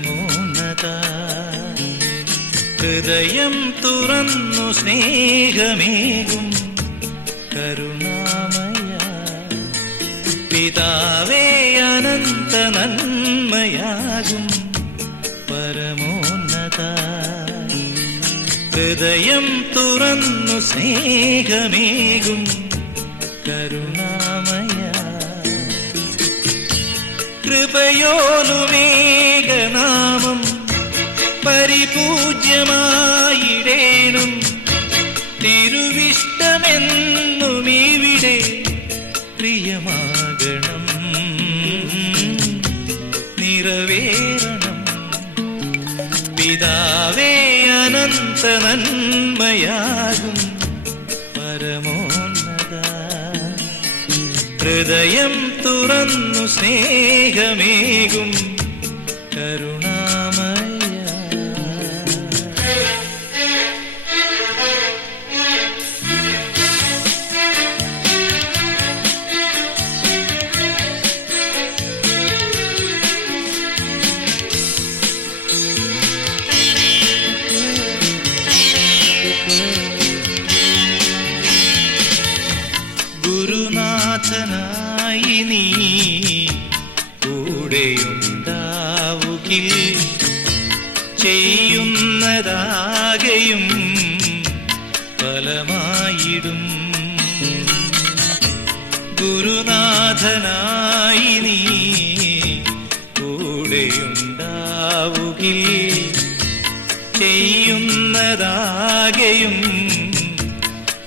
പരമോന്നത. ഹൃദയം തുറന്നു സ്നേഹമേകും കരുണാമയ പിതാവേ അനന്ത നന്മയാകും പരമോന്നത. ഹൃദയം തുറന്നു സ്നേഹമേകും കരുണാമയ കൃപയോലുമേകനാമം പരിപൂജ്യമായിടേണം. തിരുവിഷ്ടമെന്നുമിവിടെ പ്രിയമാകണം, നിറവേറണം. പിതാവേ അനന്ത നന്മയാകും പരമോന്നത. ഹൃദയം തുറന്നു സ്നേഹമേകും കരുണാമയ. ഗുരുനാഥനായി നീ കൂടെയുണ്ടാവുകിൽ ചെയ്യുന്നതാകെയും ഫലമായിടും. ഗുരുനാഥനായി നീ കൂടെയുണ്ടാവുകിൽ ചെയ്യുന്നതാകെയും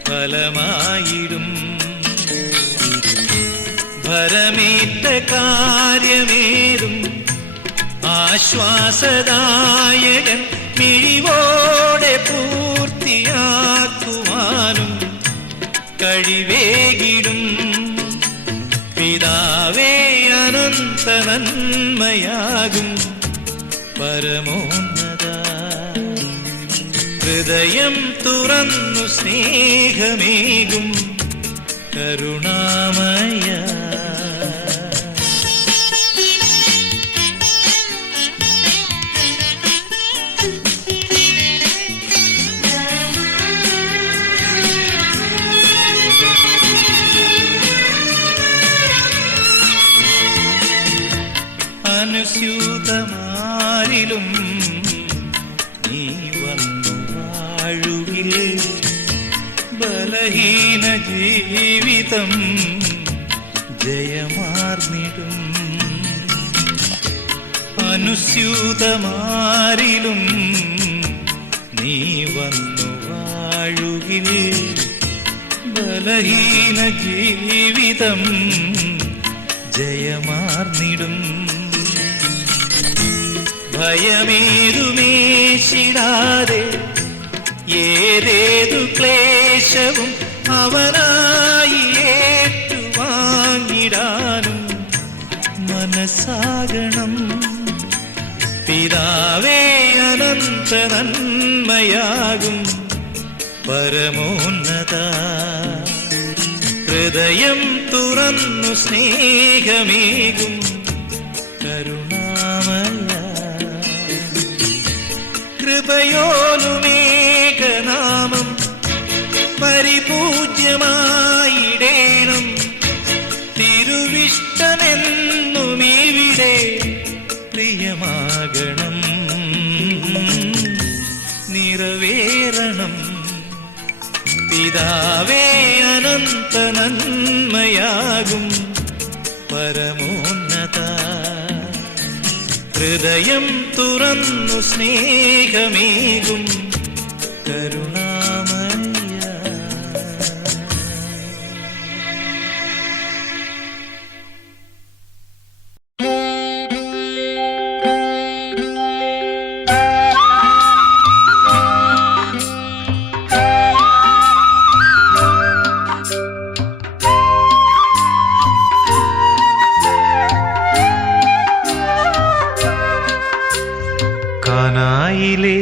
ഫലമായിടും. ഭരമേറ്റ കാര്യമേതും ആശ്വാസദായകൻ മിഴിവോടെ പൂർത്തിയാക്കുവാനും കഴിവേകിടും. പിതാവേ അനന്ത നന്മയാകും പരമോന്നത. ഹൃദയം തുറന്നു സ്നേഹമേകും കരുണാമയ. അനുസ്യൂതമാരിലും നീ വന്നു വാഴുകിൽ ബലഹീന ജീവിതം ജയമാർന്നിടും. അനുസ്യൂതമാരിലും നീ വന്നു വാഴുകിൽ ബലഹീന ജീവിതം ജയമാർന്നിടും. ഭയമേതുമേശിടാതെ ഏതേതു ക്ലേശവും അവനായി ഏറ്റുവാങ്ങിടാനും മനസ്സാകണം. പിതാവേ അനന്ത നന്മയാകും പരമോന്നത. ഹൃദയം തുറന്നു സ്നേഹമേകും കരുണാമയ. കൃപയോലുമേകനാമം പരിപൂജ്യമായിടേണം. തിരുവിഷ്ടമെന്നുമിവിടെ പ്രിയമാകണം, നിറവേറണം. പിതാവേ അനന്ത നന്മയാകും പരമോന്നത. ഹൃദയം തുറന്നു സ്നേഹമേകും കരുണാമയ. കാനായിലെ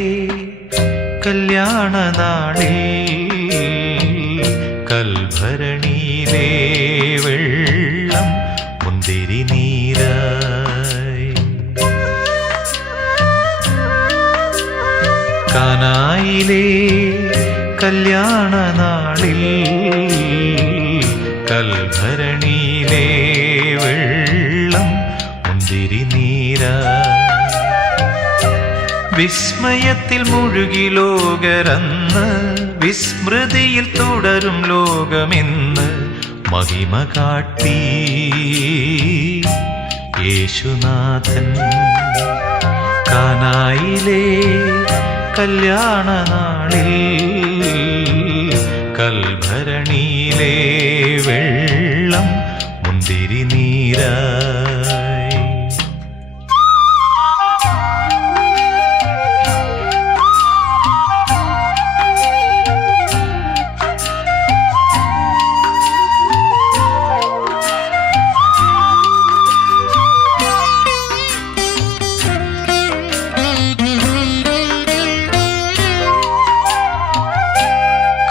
കല്യാണനാളിൽ കൽഭരണിയിലെ വെള്ളം മുന്തിരി നീരായി കാനായിലെ കല്യാണ നാളിൽ കൽഭരണിയിലെ വെള്ളം മുന്തിരി നീരാ. വിസ്മയത്തിൽ മുഴുകി ലോകരന്ന്, വിസ്മൃതിയിൽ തുടരും ലോകമെന്ന് മഹിമ കാട്ടി യേശുനാഥൻ. കാനായിലെ കല്യാണ നാളിൽ കൽഭരണിയിലെ വെള്ളം മുന്തിരി നീരായി.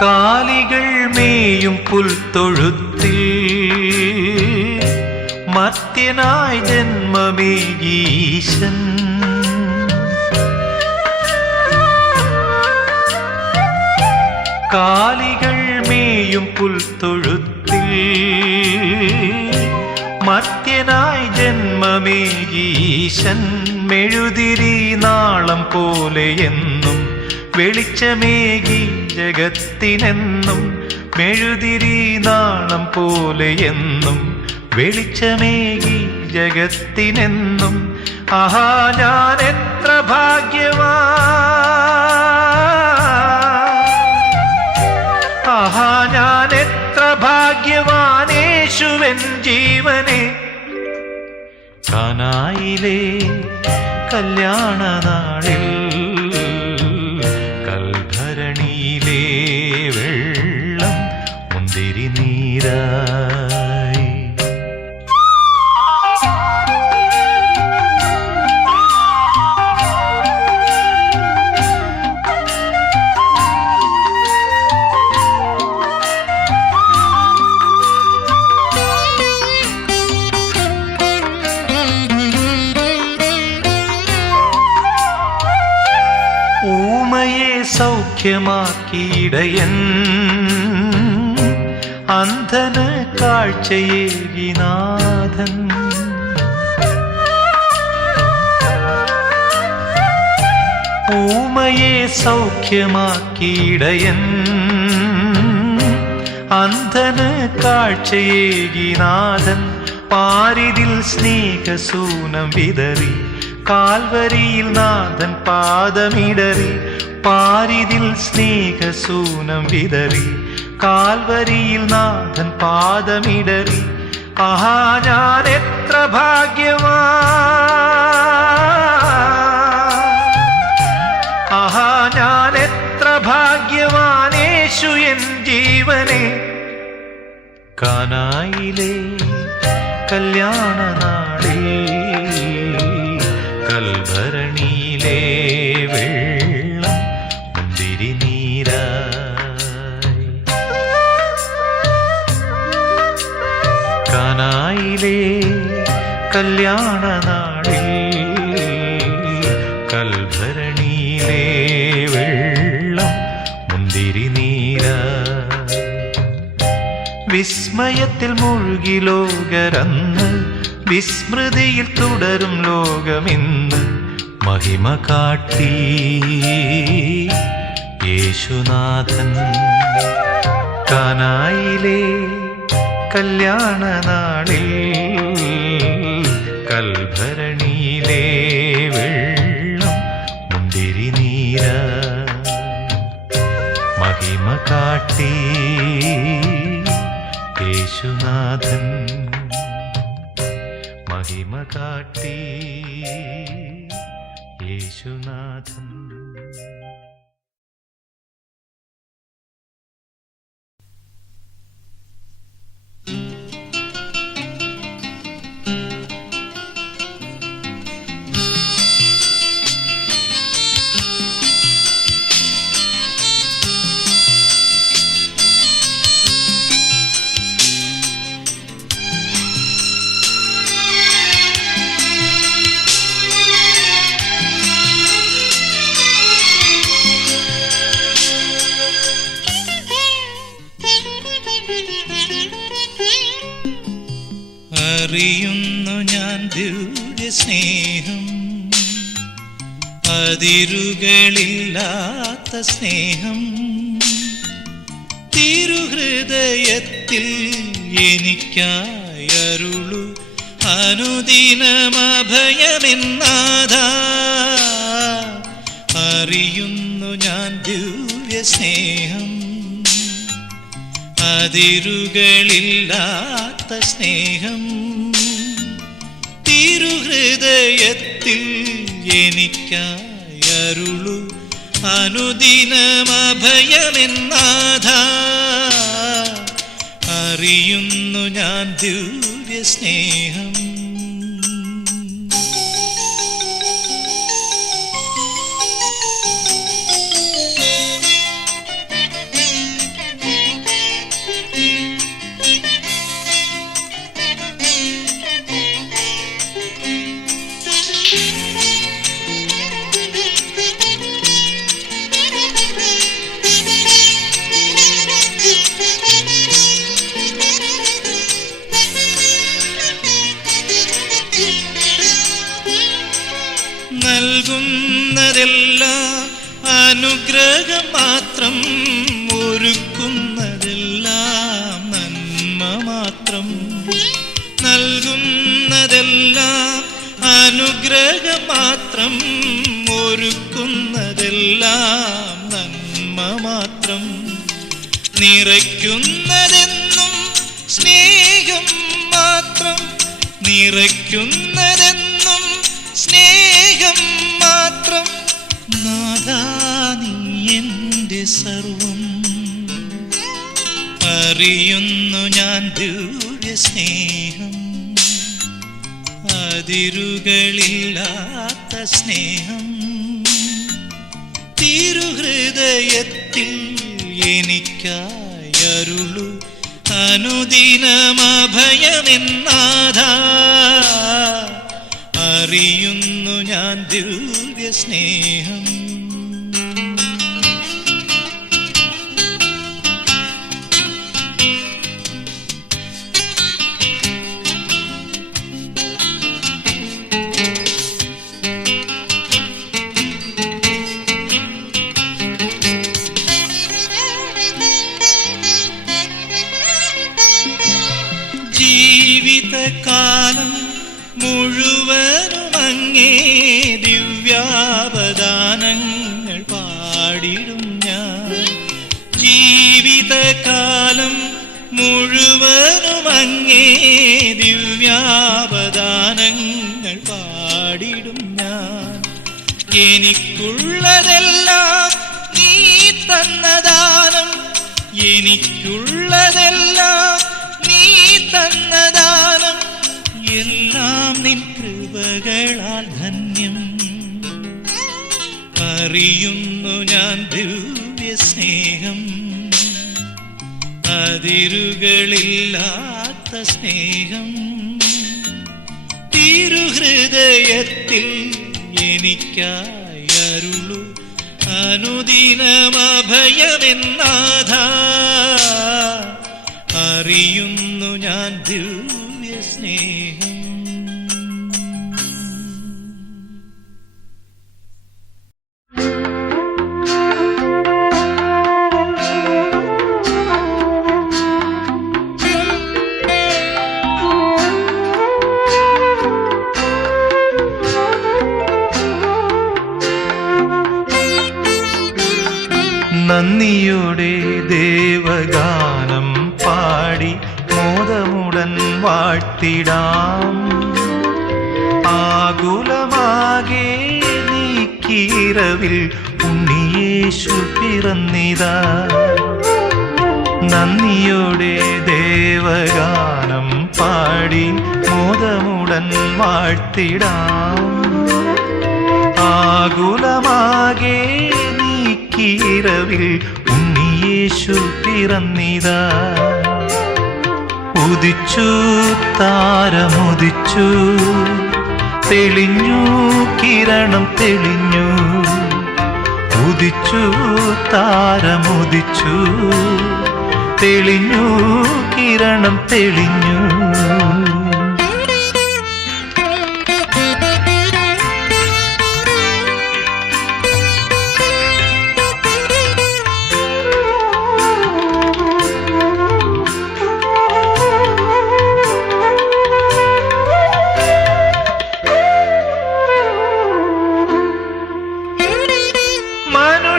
കാലികൾ മേയും പുൽത്തൊഴുത്തിൽ മർത്യനായി ജന്മമേകീശൻ. കാലികൾ മേയും പുൽത്തൊഴുത്തിൽ മർത്യനായി ജന്മമേകീശൻ. മെഴുതിരി നാളം പോലെയെന്നും വെളിച്ചമേകി ജഗത്തിനെന്നും. മെഴുതിരി നാളം പോലെയെന്നും വെളിച്ചമേകി ജഗത്തിനെന്നും. ആഹാ ഞാൻ എത്ര ഭാഗ്യവാൻ, ആഹാ ഞാൻ എത്ര ഭാഗ്യവാൻ യേശുവൻ ജീവനെ. കാനായിലെ കല്യാണ നാളിൽ കൽഭരണിയിലെ വെള്ളം മുന്തിരി നീരായി. ഊമയെ സൗഖ്യമാക്കിയിടയൻ, അന്ധന് കാഴ്ചയേകി നാഥൻ. ഊമയെ സൗഖ്യമാക്കിയിടയൻ, അന്ധന് കാഴ്ചയേകി നാഥൻ. പാരിതിൽ സ്നേഹസൂനം വിതറി, കാൽവരിയിൽ നാഥൻ പാദമിടറി. പാരിതിൽ സ്നേഹസൂനം വിതറി, കാൽവരിയിൽ നാഥൻ പാദമിടറി. ആഹാ ഞാൻ എത്ര ഭാഗ്യവാൻ, ആഹാ ഞാൻ എത്ര ഭാഗ്യവാൻ യേശു എൻ ജീവനെ. കാനായിലെ കല്യാണ നാളിൽ കൽഭരണിയിലെ വെള്ളം മുന്തിരി നീരായി. കാനായിലെ കല്യാണ നാളിൽ കൽഭരണിയിലെ വെള്ളം മുന്തിരി നീരായി. വിസ്മയത്തിൽ മുഴുകി ലോകരന്ന്, വിസ്മൃതിയിൽ തുടരും ലോകമിന്ന് മഹിമ കാട്ടി യേശുനാഥൻ. കാനായിലെ കല്യാണ നാളിൽ കൽഭരണിയിലെ വെള്ളം മുന്തിരി നീരായി. മഹിമ കാട്ടി യേശുനാഥൻ. മഹിമ കാട്ടി യേശുനാഥൻ. അറിയുന്നു ഞാൻ ദിവ്യ സ്നേഹം, അതിരുകളില്ലാത്ത സ്നേഹം. തിരുഹൃദയത്തിൽ എനിക്കായി അരുളു അനുദിനമഭയമെന്നാഥാ. അറിയുന്നു ഞാൻ ദിവ്യ സ്നേഹം, അതിരുകളില്ലാത്ത സ്നേഹം. തിരുഹൃദയത്തിൽ എനിക്കായി അരുളു അനുദിനമഭയമെന്നാഥാ. അറിയുന്നു ഞാൻ ദിവ്യ സ്നേഹം. നൽകുന്നതെല്ലാം അനുഗ്രഹം മാത്രം, ഒരുക്കുന്നതെല്ലാം നന്മ മാത്രം. നൽകുന്നതെല്ലാം അനുഗ്രഹം മാത്രം, ഒരുക്കുന്നതെല്ലാം നന്മ മാത്രം. നിറയ്ക്കുന്നതെന്നും സ്നേഹം മാത്രം, നിറയ്ക്കുന്നതെന്നും സ്നേഹം മാത്രം. നാഥാ നീ എൻ്റെ സർവം. അറിയുന്നു ഞാൻ ദിവ്യ സ്നേഹം, അതിരുകളില്ലാത്ത സ്നേഹം. തിരുഹൃദയത്തിൽ എനിക്കായി അരുളു അനുദിനമഭയമെന്നാഥാ. അറിയുന്നു ഞാൻ ദിവ്യ സ്നേഹം. ജീവിതകാലം മുഴുവനും അങ്ങേ ദിവ്യാവദാനങ്ങൾ പാടിടും ഞാൻ. ജീവിതകാലം മുഴുവനും അങ്ങേ ദിവ്യാവദാനങ്ങൾ പാടിടും ഞാൻ. എനിക്കുള്ളതെല്ലാം നീ തന്ന ദാനം, എനിക്കുള്ളതെല്ലാം നീ തന്ന ദാനം. എല്ലാം നിൻ കൃപകളാൽ ധന്യം. അറിയുന്നു ഞാൻ ദിവ്യ സ്നേഹം, അതിരുകളില്ലാത്ത സ്നേഹം. തിരുഹൃദയത്തിൽ എനിക്കായി അരുളു അനുദിനമഭയമെന്നാഥാ. അറിയുന്നു ഞാൻ ദിവ്യ സ്നേഹം. നന്ദിയുടെ ദേവഗാനം പാടി മോദമുടൻ വാഴ്ത്തിടാം. ആകുലമാകെ നീക്കിയിരവിൽ ഉണ്ണിയേശു പിറന്നിതാ. നന്ദിയുടെ ദേവഗാനം പാടി മോദമുടൻ വാഴ്ത്തിടാം. ആകുലമാകെ നീക്കിയിരവിൽ ഉണ്ണിയേശു പിറന്നിതാ. ഉദിച്ചു താരമുദിച്ചു, തെളിഞ്ഞു കിരണം തെളിഞ്ഞു. ഉദിച്ചു താരമുദിച്ചു, തെളിഞ്ഞു കിരണം തെളിഞ്ഞു.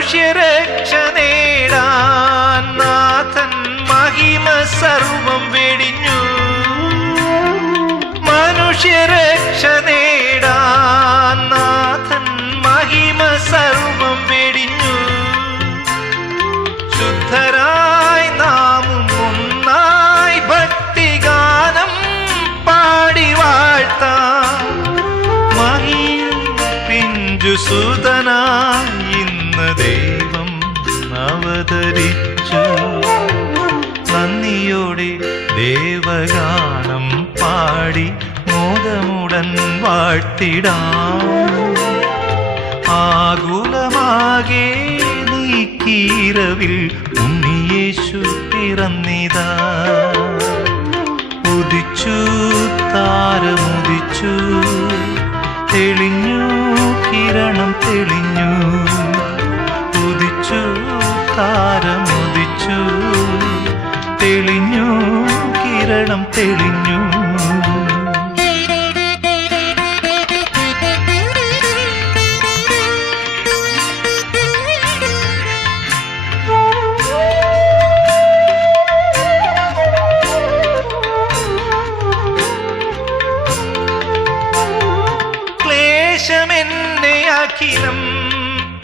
മനുഷ്യരക്ഷ നേടാൻ നാഥൻ മഹിമ സർവം വെടിഞ്ഞു. മനുഷ്യരക്ഷ നേടാൻ നാഥൻ മഹിമ സർവം വെടിഞ്ഞു. ശുദ്ധരായി നാമും ഒന്നായി ഭക്തിഗാനം പാടി വാഴ്ത്താം. മഹിയിൽ പിഞ്ചുസുതനായി ഇന്ന് ദൈവം അവതരിച്ചു. നന്ദിയോടെ ദേവഗാനം പാടി മോദമുടൻ വാഴ്ത്തിടാം. ആകുലമാകെ നീക്കീരവിൽ ഉണ്ണിയേശു പിറന്നിതാ. ഉദിച്ചു താരമുദിച്ചു, തെളിഞ്ഞു കിരണം തെളിഞ്ഞു. ഉദിച്ചു താരമുദിച്ചു, തെളിഞ്ഞു കിരണം തെളിഞ്ഞു. ക്ലേശമെന്നെ അഖിലം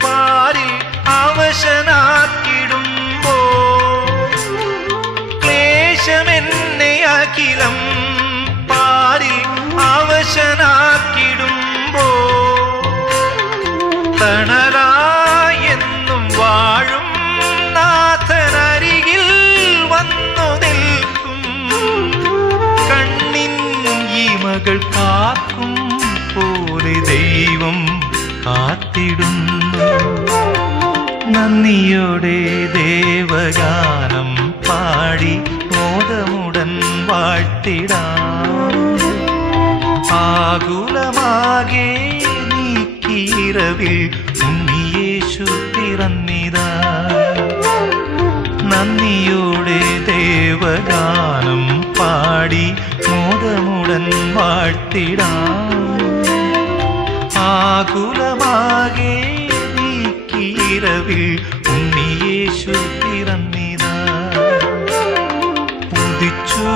പാരിൽ അവശനാക്കിടുമ്പോ, ക്ലേശമെന്നെ അഖിലം പാരിൽ അവശനാക്കിടുമ്പോ, തണലായെന്നും വാഴും നാഥനരികിൽ വന്നു നിൽക്കും. കണ്ണിൻ ഇമകൾ കാക്കും പോലെ ദൈവം കാത്തിടുന്നു. നന്ദിയോടെ ദേവഗാനം പാടി മോദമുടൻ വാഴ്ത്തിടാം. ആകുലമാകെ നീക്കീരവിൽ ഉണ്ണിയേശു പിറന്നിതാ. നന്ദിയോടെ ദേവഗാനം പാടി മോദമുടൻ വാഴ്ത്തിടാം. ആകുലമാകെ നീക്കീരവിൽ ഉണ്ണിയേശു പിറന്നിതാ. ഉദിച്ചു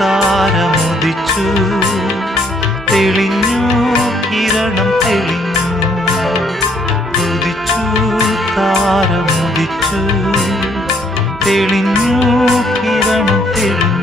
താരമുദിച്ചു, തെളിഞ്ഞു കിരണം തെളിഞ്ഞു. ഉദിച്ചു താരമുദിച്ചു, തെളിഞ്ഞു കിരണം തെളിഞ്ഞു.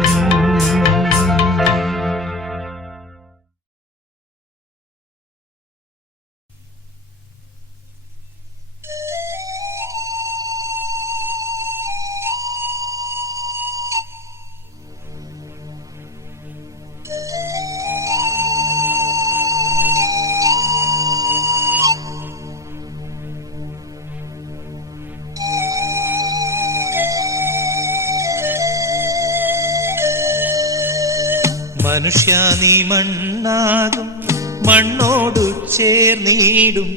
മനുഷ്യ നീ മണ്ണാകും, മണ്ണോടു ചേർന്നിടും,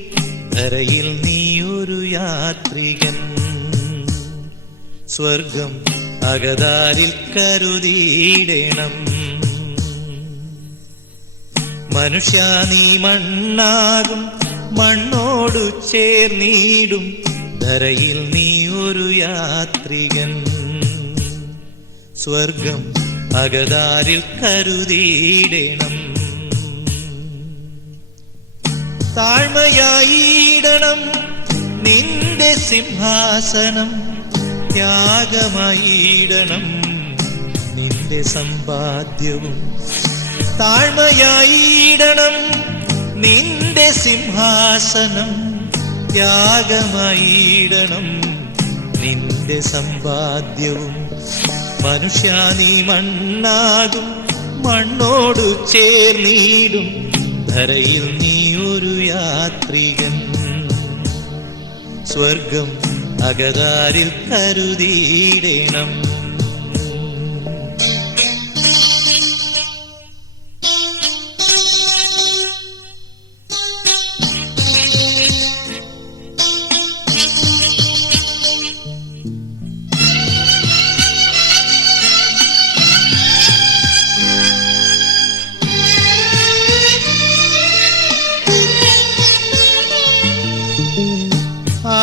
ധരയിൽ നീ ഒരു യാത്രികൻ. സ്വർഗം അകതാരിൽ കരുതിയിടണം. മനുഷ്യ നീ മണ്ണാകും, മണ്ണോടു ചേർന്നിടും, ധരയിൽ നീ ഒരു യാത്രികൻ. സ്വർഗം അകതാരിൽ കരുതിയിടണം. താഴ്മയായിടണം നിന്റെ സിംഹാസനം, ത്യാഗമായിടണം നിന്റെ സമ്പാദ്യവും. താഴ്മയായിടണം നിന്റെ സിംഹാസനം, ത്യാഗമായിടണം നിന്റെ സമ്പാദ്യവും. മനുഷ്യ നീ മണ്ണാകും, മണ്ണോടു ചേർന്നിടും, ധരയിൽ നീ ഒരു യാത്രികൻ. സ്വർഗം അകതാരിൽ കരുതിയിടണം.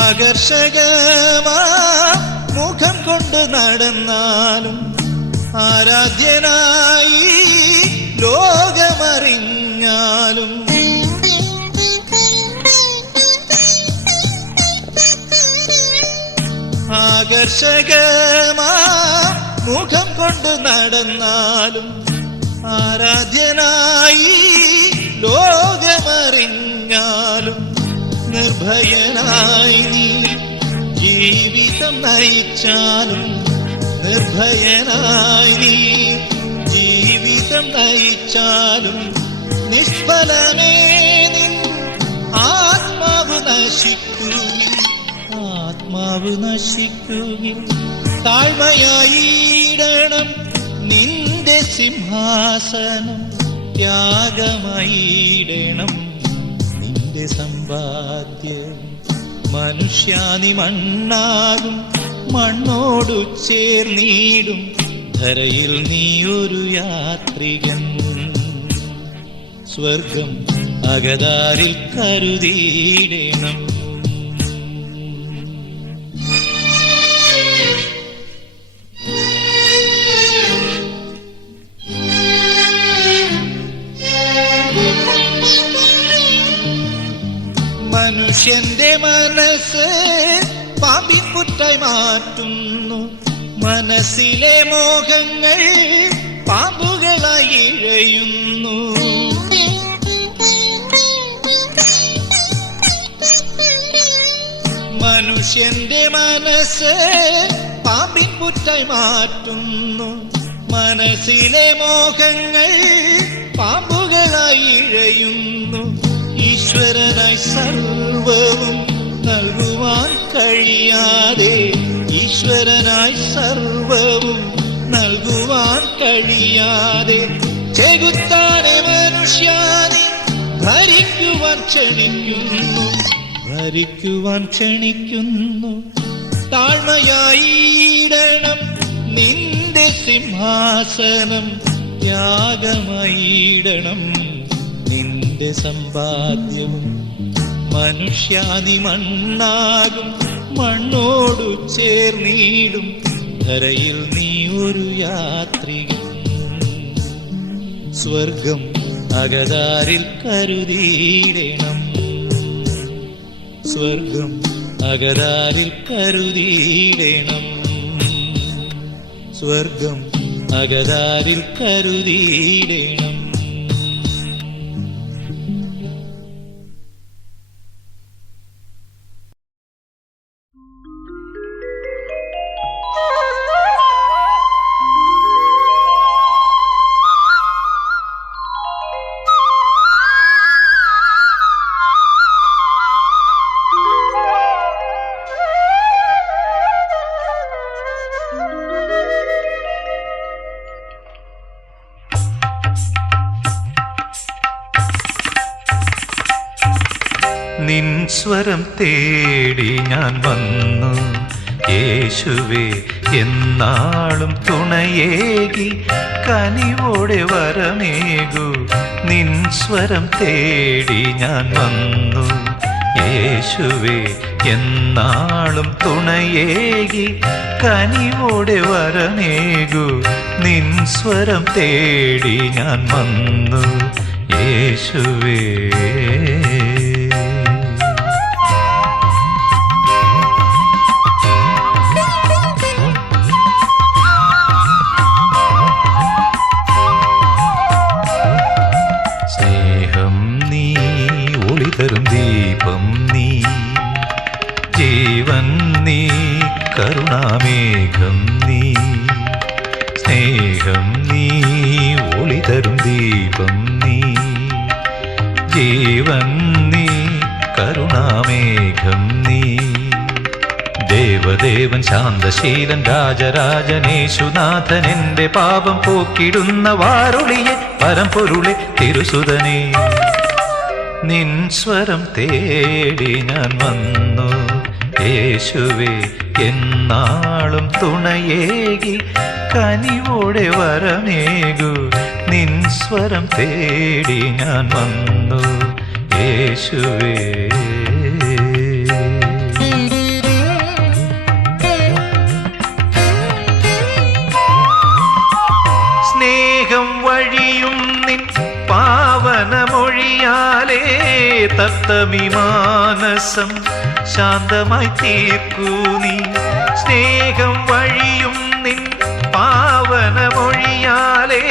ആകർഷകമാ മുഖം കൊണ്ട് നടന്നാലും ആരാധ്യനായി ലോകമറിഞ്ഞാലും ആകർഷകമാ മുഖം കൊണ്ട് നടന്നാലും ആരാധ്യനായി ലോകമറിഞ്ഞാലും നിർഭയനായി നീ ജീവിതം നയിച്ചാലും നിർഭയനായി നീ ജീവിതം നയിച്ചാലും നിഷ്ഫലമേ നിൻ ആത്മാവ് നശിക്കുകയും താഴ്മയായിടണം നിന്റെ സിംഹാസനം ത്യാഗമായിടണം നിന്റെ സമ്പാദ്യം മനുഷ്യാനി മണ്ണാകും മണ്ണോടു ചേർന്നിടും ധരയിൽ നീ ഒരു യാത്രികൻ സ്വർഗം അകതാരിൽ കരുതിയിടണം മനുഷ്യന്റെ മനസ്സ് പാമ്പിൻപുറ്റായി മാറ്റുന്നു മനസ്സിലെ മോഹങ്ങൾ പാമ്പുകളായി ഇഴയുന്നു മനുഷ്യന്റെ മനസ്സ് പാമ്പിൻപുറ്റായി മാറ്റുന്നു മനസ്സിലെ മോഹങ്ങൾ പാമ്പുകളായി ഇഴയുന്നു ഈശ്വരനായി സർവവും നൽകുവാൻ കഴിയാതെ ഈശ്വരനായി സർവവും നൽകുവാൻ കഴിയാതെ ചെകുത്താനെ മനുഷ്യാനെ ഭരിക്കുവാൻ ക്ഷണിക്കുന്നു താഴ്മയായിടണം നിന്റെ സിംഹാസനം ത്യാഗമായിടണം നിന്റെ സമ്പാദ്യവും മനുഷ്യാനി മണ്ണാകും മണ്ണോടു ചേർന്നിടും ധരയിൽ നീ ഒരു യാത്രികൻ സ്വർഗം അകതാരിൽ കരുതിയിടണം സ്വർഗം അകതാരിൽ കരുതിയിടണം സ്വർഗം അകതാരിൽ കരുതിയിടണം നിൻ സ്വരം തേടി ഞാൻ വന്നു യേശുവേ എന്നാളും തുണയേകി കനിവോടെ വരമേകു നിൻ സ്വരം തേടി ഞാൻ വന്നു യേശുവേ എന്നാളും തുണയേകി കനിവോടെ വരമേകു നിൻ സ്വരം തേടി ഞാൻ വന്നു യേശുവേ ദീപം നീ ജീവൻ നീ കരുണാമേഘം നീ സ്നേഹം നീ ഒളിതരും ദീപം നീ ജീവൻ നീ കരുണാമേഘം നീ ദേവദേവൻ ശാന്തശീലൻ രാജരാജനേശുനാഥൻ എന്റെ പാപം പോക്കിടുന്ന വാരുളിയെ പരമ്പൊരുളെ തിരുസുതനേ നിൻ സ്വരം തേടി ഞാൻ വന്നു യേശുവേ എന്നാളും തുണയേകി കനിവോടെ വരമേകു നിൻ സ്വരം തേടി ഞാൻ വന്നു യേശുവേ സപ്തമി മാനസം ശാന്തമായി തീർക്കൂ നീ. സ്നേഹം വഴിയും നിൻ പാവനമൊഴിയാലേ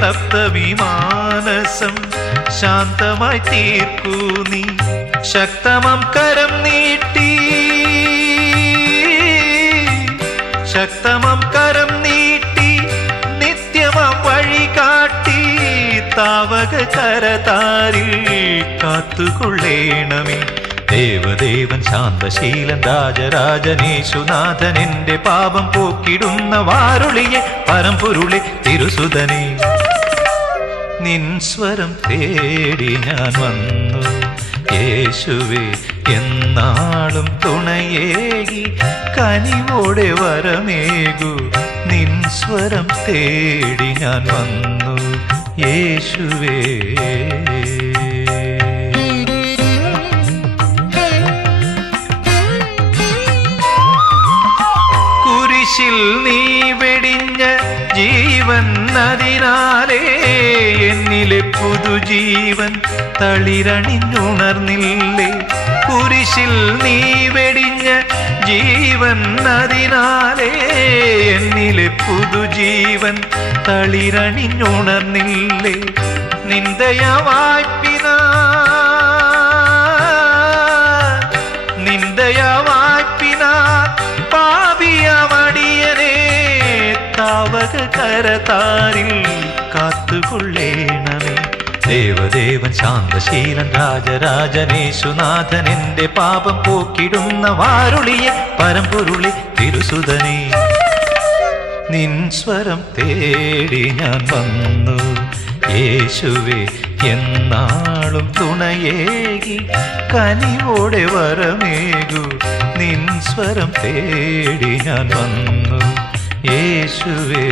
സപ്തമി മാനസം ശാന്തമായി തീർക്കൂ നീ. ശക്തമം കരം നീട്ടി, ശക്തമം കരം നീട്ടി, നിത്യമം വഴി കാട്ടി, താവക കരതാരിൽ കാത്തുകൊള്ളേണമേ. ദേവദേവൻ ശാന്തശീലൻ രാജരാജനേശുനാഥൻ എന്റെ പാപം പോക്കിടുന്ന വാരുളിയെ പരമ്പൊരുളെ തിരുസുതനെ. നിൻ സ്വരം തേടി ഞാൻ വന്നു യേശുവേ, എന്നാളും തുണയേകി കനിവോടെ വരമേകു. നിൻ സ്വരം തേടി ഞാൻ വന്നു യേശുവേ. കുരിശിൽ നീ വെടിഞ്ഞ ജീവൻ അതിനാലേ എന്നിലെ പുതുജീവൻ തളിരണിഞ്ഞുണർന്നില്ലേ. കുരിശിൽ നീ വെടിഞ്ഞ ജീവൻ അതിനാലേ എന്നിലെ പുതുജീവൻ തളിരണിഞ്ഞുണർന്നില്ലേ. നിന്ദയവായ്പിനാ നിന്ദയവായ്പിനാ പാപിയമടിയനേ, താവക കരതാരിൽ കാത്തുകൊള്ളേണമേ. ദേവദേവൻ ശാന്തശീലൻ രാജരാജനേശുനാഥൻ എന്റെ പാപം പോക്കിടുന്ന വാരുളിയെ പരമ്പൊരുളെ തിരുസുതനെ. നിൻ സ്വരം തേടി ഞാൻ വന്നു യേശുവേ, എന്നാളും തുണയേകി കനിവോടെ വരമേകു. നിൻ സ്വരം തേടി ഞാൻ വന്നു യേശുവേ.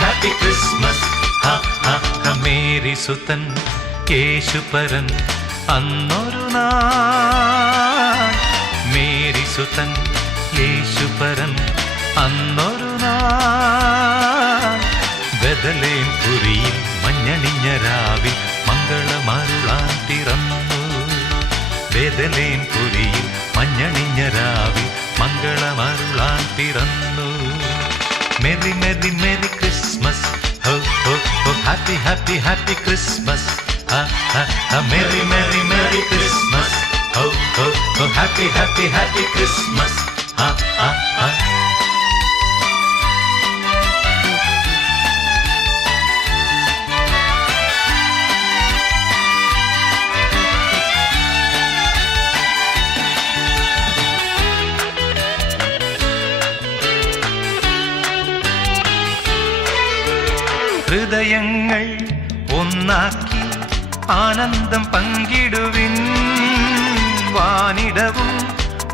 Happy Christmas, ha ha ha. Mary സുതൻ യേശുപരൻ അന്നൊരു നാൾ, മേരി സുതൻ യേശുപരൻ അന്നൊരു നാൾ. ബെഥലേം പുരിയിൽ മഞ്ഞണിഞ്ഞ രാവിൽ മംഗളമരുളാൻ പിറന്നു. ബെഥലേം പുരിയിൽ മഞ്ഞണിഞ്ഞ രാവിൽ മംഗളമരുളാൻ പിറന്നു. Merry, merry, merry Christmas, ho, ho, ho, happy, happy, happy Christmas, ha, ha, ha. Merry, merry, merry Christmas, ho, ho, ho, happy, happy, happy Christmas, ha, ha, ha. ഹൃദയങ്ങൾ ഒന്നാക്കി ആനന്ദം പങ്കിടുവിൻ. വാനിടവും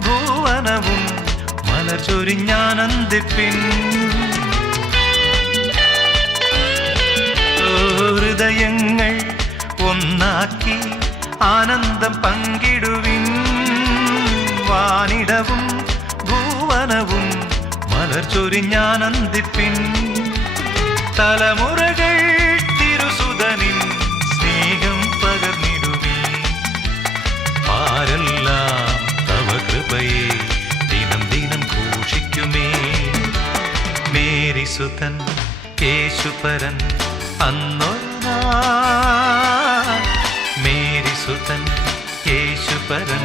ഭുവനവും മലർ ചൊരിഞ്ഞാനന്ദിപ്പിൻ. ഹൃദയങ്ങൾ ഒന്നാക്കി ആനന്ദം പങ്കിടുവിൻ. വാനിടവും ഭുവനവും മലർ ചൊരിഞ്ഞാനന്ദിപ്പിൻ. തലമുറകൾ തിരുസുതനിൻ സ്നേഹം പകർന്നിടുമേ. ആരെല്ലാം തവ കൃപയെ ദിനം ദിനം ഘോഷിക്കുമേ. മേരി സുതൻ യേശുപരൻ അന്നൊരു നാൾ, മേരി സുതൻ യേശുപരൻ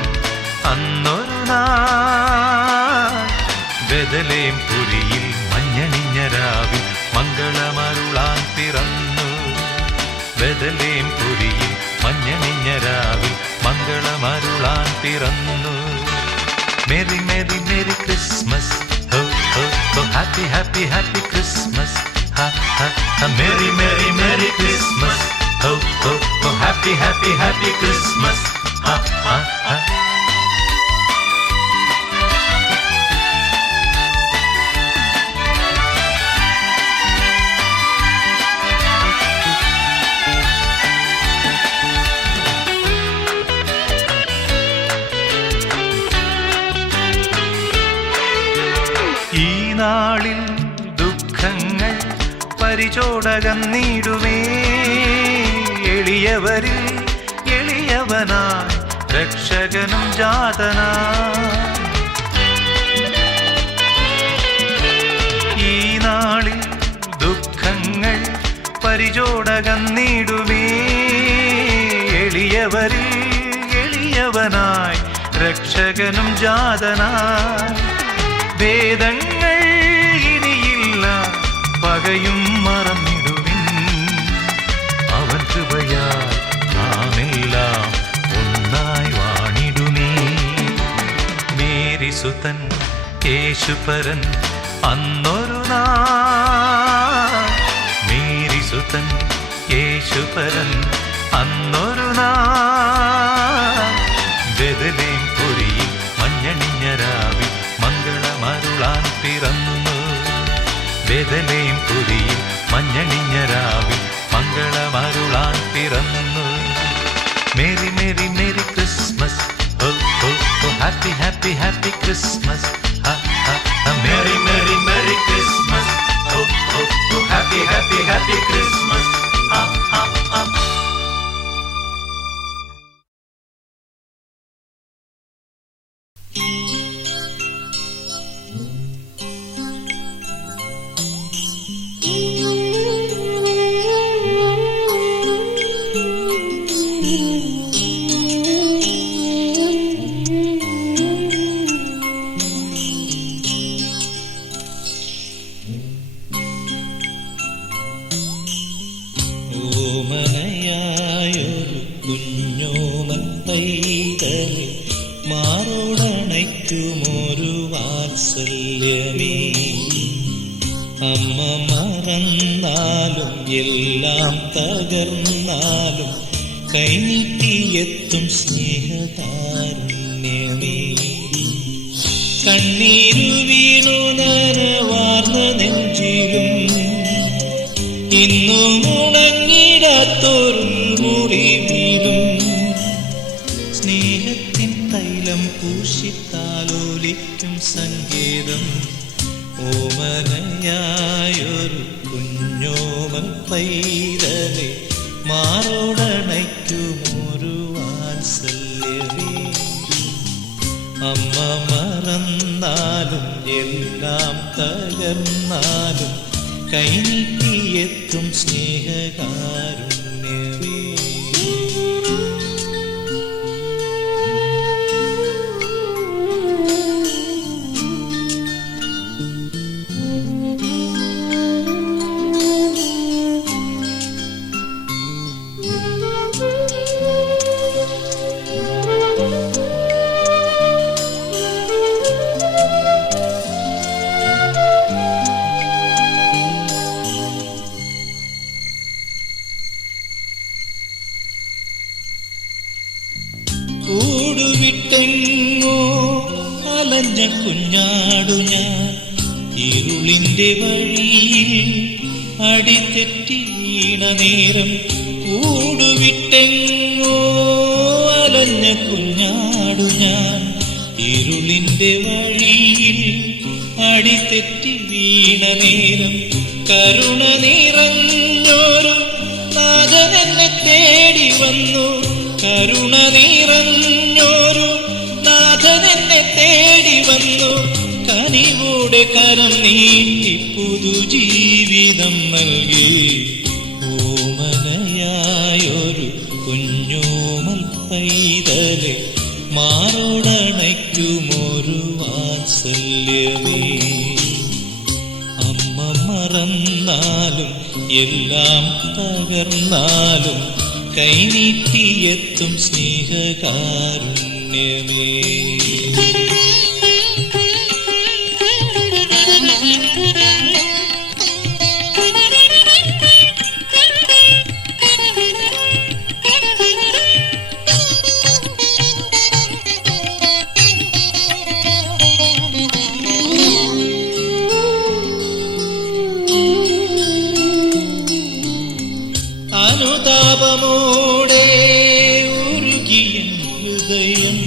അന്നൊരു നാൾ. ബെഥലേം പുരിയിൽ മഞ്ഞണിഞ്ഞ രാവിൽ മംഗളമരുളാൻ പിറന്നു. ബെഥലേം പുരിയിൽ മഞ്ഞണിഞ്ഞ രാവിൽ മംഗളമരുളാൻ പിറന്നു. മെറി മെറി മെറി ക്രിസ്മസ്, ഹോ ഹോ ഹോ, happy happy happy Christmas. Christmas. Ha ha ha, Merry, Merry, Merry Christmas. Ho ho ho, Happy, Happy, Happy Christmas. Ha ha ha. ഈ നാളിൽ ദുഃഖങ്ങൾ പരിചോടകന്നിടുമേ, എളിയവരിൽ എളിയവനായി രക്ഷകനും ജാതനായി. ഈ നാളിൽ ദുഃഖങ്ങൾ പരിചോടകന്നിടുമേ, എളിയവരിൽ എളിയവനായി രക്ഷകനും ജാതനായി. വേദങ്ങൾ ഇനിയില്ല, പകയും മറന്നിടുവിൻ, അവൻ കൃപയാൽ നാമെല്ലാം ഒന്നായി വാണിടുമേ. മേരിസുതൻ യേശുപരൻ അന്നൊരു നാൾ, മേരിസുതൻ യേശുപരൻ അന്നൊരു നാൾ. ബെത്ലഹേം പുരിയിൽ മഞ്ഞണിഞ്ഞ രാവിൽ മംഗളമരുളാൻ പിറന്നു. ബെത്ലഹേം പുരിയിൽ മഞ്ഞണിഞ്ഞ രാവിൽ മംഗളമരുളാൻ പിറന്നു. Merry merry merry Christmas, oh oh oh, happy happy happy Christmas. Merry merry merry Christmas, oh oh oh, happy happy happy Christmas. ഓമനയായൊരു കുഞ്ഞോമൻ പൈതലെ മാറോടണയ്ക്കുമൊരു വാത്സല്യമേ. അമ്മ മറന്നാലും എല്ലാം തകർന്നാലും കൈനീട്ടിയെത്തും സ്നേഹതാരുണ്യമേ. കണ്ണീരു വീണു നനവാർന്ന നെഞ്ചിലും ഇന്നും ഉണങ്ങിടാത്തൊരു മുറിവിലും സ്നേഹത്തിൻ തൈലം പൂശിത്താലോലിക്കും സങ്കേതം. ഓമനയായൊരു കുഞ്ഞോമൻ പൈതലെ മാറോടണയ്ക്കുമൊരു വാത്സല്യമേ. അമ്മ മറന്നാലും എല്ലാം തകർന്നാലും കൈനീട്ടിയെത്തും സ്നേഹകാരുണ്യമേ. കൂടുവിട്ടെങ്ങോ അലഞ്ഞ കുഞ്ഞാടു ഞാൻ, ഇരുളിൻ്റെ വഴിയിൽ അടിതെറ്റി വീണ നേരം. കൂടുവിട്ടെങ്ങോ അലഞ്ഞ കുഞ്ഞാടു ഞാൻ, ഇരുളിൻ്റെ വഴിയിൽ അടിതെറ്റി വീണ നേരം. കരുണ നിറഞ്ഞോരു നാഥൻ എന്നെ തേടി വന്നു, കരുണ നിറഞ്ഞോരു നാഥൻ എന്നെ തേടി വന്നു. കനിവോടെ കരം നീട്ടി പുതുജീവിതം നൽകി. ഓമനയായൊരു കുഞ്ഞോമൽ പൈതലെ മാറോടണയ്ക്കുമൊരു വാത്സല്യമേ. അമ്മ മറന്നാലും എല്ലാം തകർന്നാലും കൈനീട്ടിയെത്തും സ്നേഹകാരുണ്യമേ. അനുതാപമോടെ ഉരുകിയ ഹൃദയം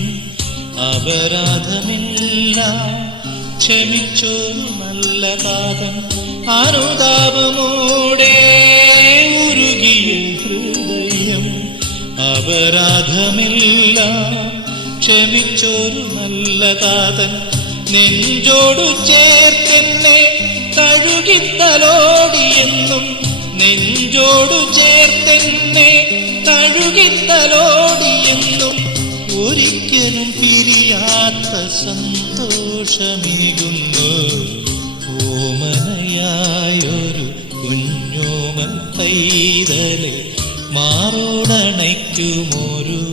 അപരാധമെല്ലാം ക്ഷമിച്ചൊരു നല്ല താതൻ. അനുതാപമോടെ ഉരുകിയ ഹൃദയം അപരാധമെല്ലാം ക്ഷമിച്ചൊരു നല്ല താതൻ. നെഞ്ചോടു ചേർത്തെന്നെ തഴുകിത്തലോടിയെന്നും നെഞ്ചോടു ചേർത്തെന്നെ തഴുകിത്തലോടിയെന്നും ഒരിക്കലും പിരിയാത്ത സന്തോഷമേകുന്നു. ഓമനയായൊരു കുഞ്ഞോമൽ പൈതലെ മാറോടണയ്ക്കുമൊരു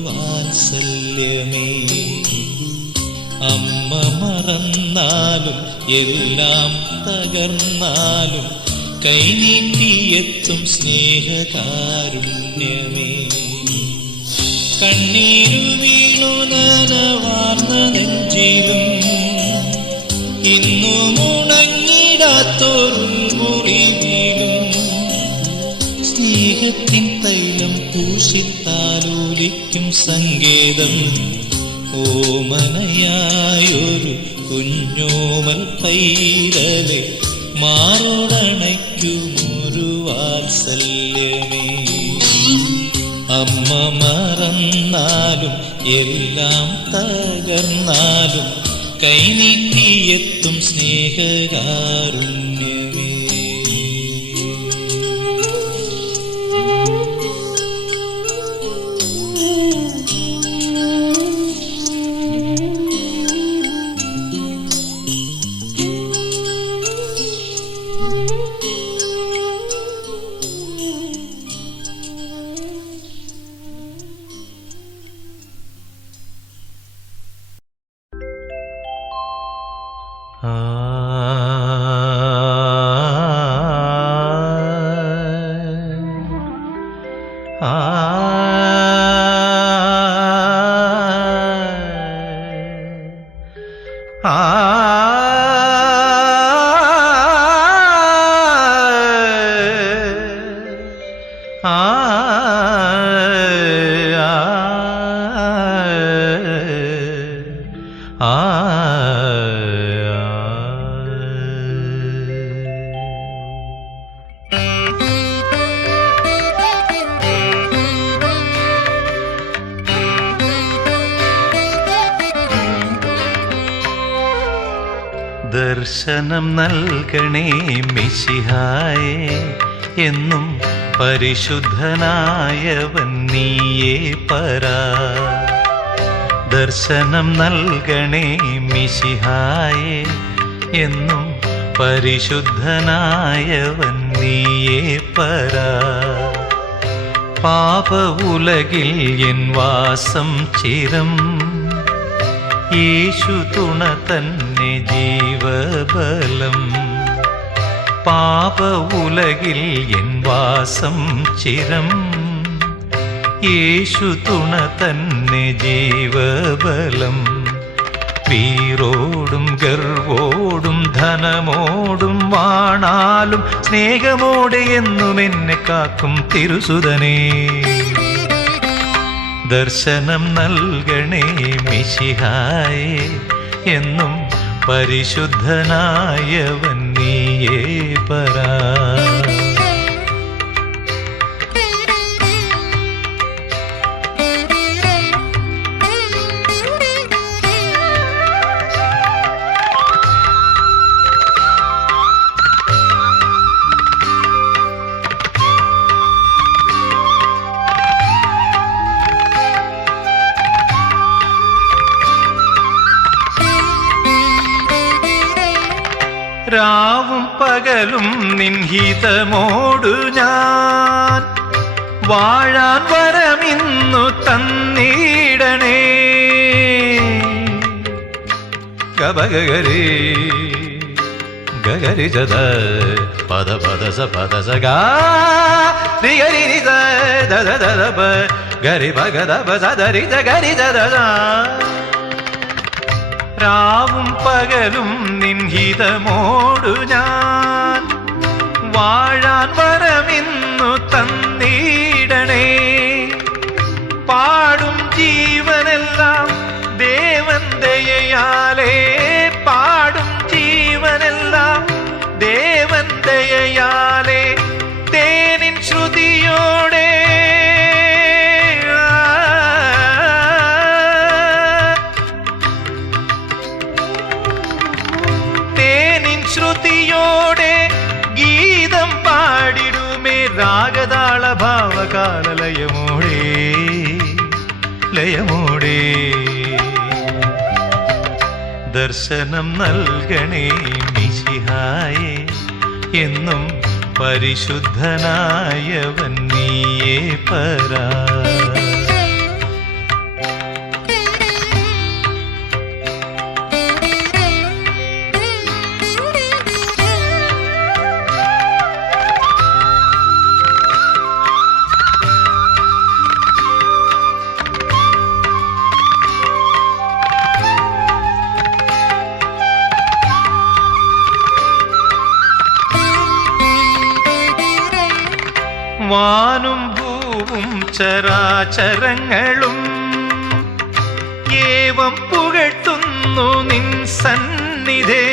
വാത്സല്യമേ. അമ്മ മറന്നാലും എല്ലാം തകർന്നാലും കൈനീട്ടിയെത്തും സ്നേഹകാരുണ്യമേ. കണ്ണീരു വീണു നനവാർന്ന നെഞ്ചിലും ഇന്നു മുണങ്ങിടാത്തൊരു മുറിവിലും സ്നേഹത്തിൻ തൈലം പൂശിത്താലൂലിക്കും സങ്കേതം. ഓമനയായൊരു കുഞ്ഞോമൽ പൈതലെ മാറോടണയ്ക്കുമൊരു വാത്സല്യമേ. അമ്മ മറന്നാലും എല്ലാം തകർന്നാലും കൈനീട്ടിയെത്തും സ്നേഹകാരുണ്യമേ. ദർശനം നൽകണേ മിശിഹായേ, എന്നും പരിശുദ്ധനായവൻ നീയേ പരാ. ദർശനം നൽകണേ മിശിഹായേ, എന്നും പരിശുദ്ധനായവൻ നീയേ പരാ. പാപ ഉലകിൽ എൻ വാസം ചിരം, യേശു തുണ തന്നെ ജീവബലം. പാപ ഉലകിൽ എൻ വാസം ചിരം, യേശു തുണ തന്നെ ജീവബലം. വീറോടും ഗർവോടും ധനമോടും വാണാലും സ്നേഹമോടെ എന്നും എന്നെ കാക്കും തിരുസുതനേ. ദർശനം നൽകണേ മിശിഹായേ, എന്നും പരിശുദ്ധനായവൻ നീയേ പരാ. രാവും പകലും നിൻഹിതമോടു ഞാൻ വാഴാൻ വരമിന്നു തന്നിടണേ. ഗബഗരി ഗഗരി ജദ പദ പദ സ പദ സ ഗ രി ഗരി രി ദ ദ ദ ദ പ ഗരി ഭഗ ദ പ സ ദ രി ദ ഗരി ജ ദ ദ. രാവും പകലും നിൻഹിതമോടു ഞാൻ വാഴാൻ വരമിന്നു തന്നീ രാഗതാള ഭാവകാല ലയമോടേ ലയമോടേ ദർശനം നൽകണേ മിശിഹായേ എന്നും പരിശുദ്ധനായവൻ നീയേ പരാ. വാനും ഭൂവും ചരാചരങ്ങളും ഏവം പുകഴ്ത്തുന്നു നിൻ സന്നിധേ.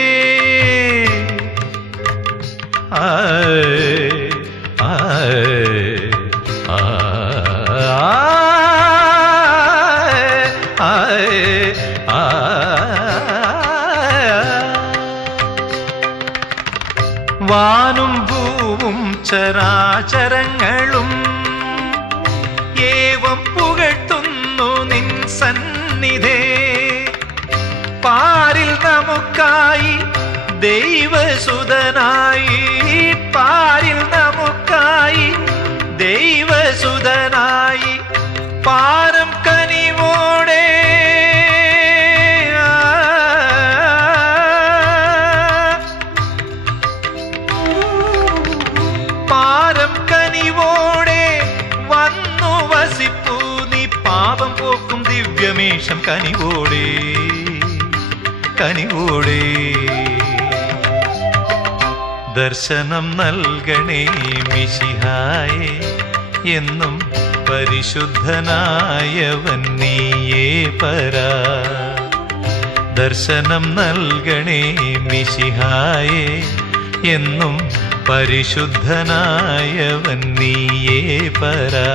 വാനും ഭൂവും ചരാചരങ്ങളും ഏവം പുകഴ്ത്തുന്നു നിൻ സന്നിധേ. പാരിൽ നമുക്കായി ദൈവസുതനായി, പാരിൽ നമുക്കായി ദൈവസുതനായി പാരം കനിവോടെ വന്നു വസിപ്പൂ നീ പാപം പോക്കും ദിവ്യമേഷം കനിവോടെ കനിവോടെ. ദർശനം നൽകണേ മിശിഹായേ എന്നും പരിശുദ്ധനായവൻ നീയേ പരാ. ദർശനം നൽകണേ മിശിഹായേ എന്നും പരിശുദ്ധനായവൻ നീയേ പരാ.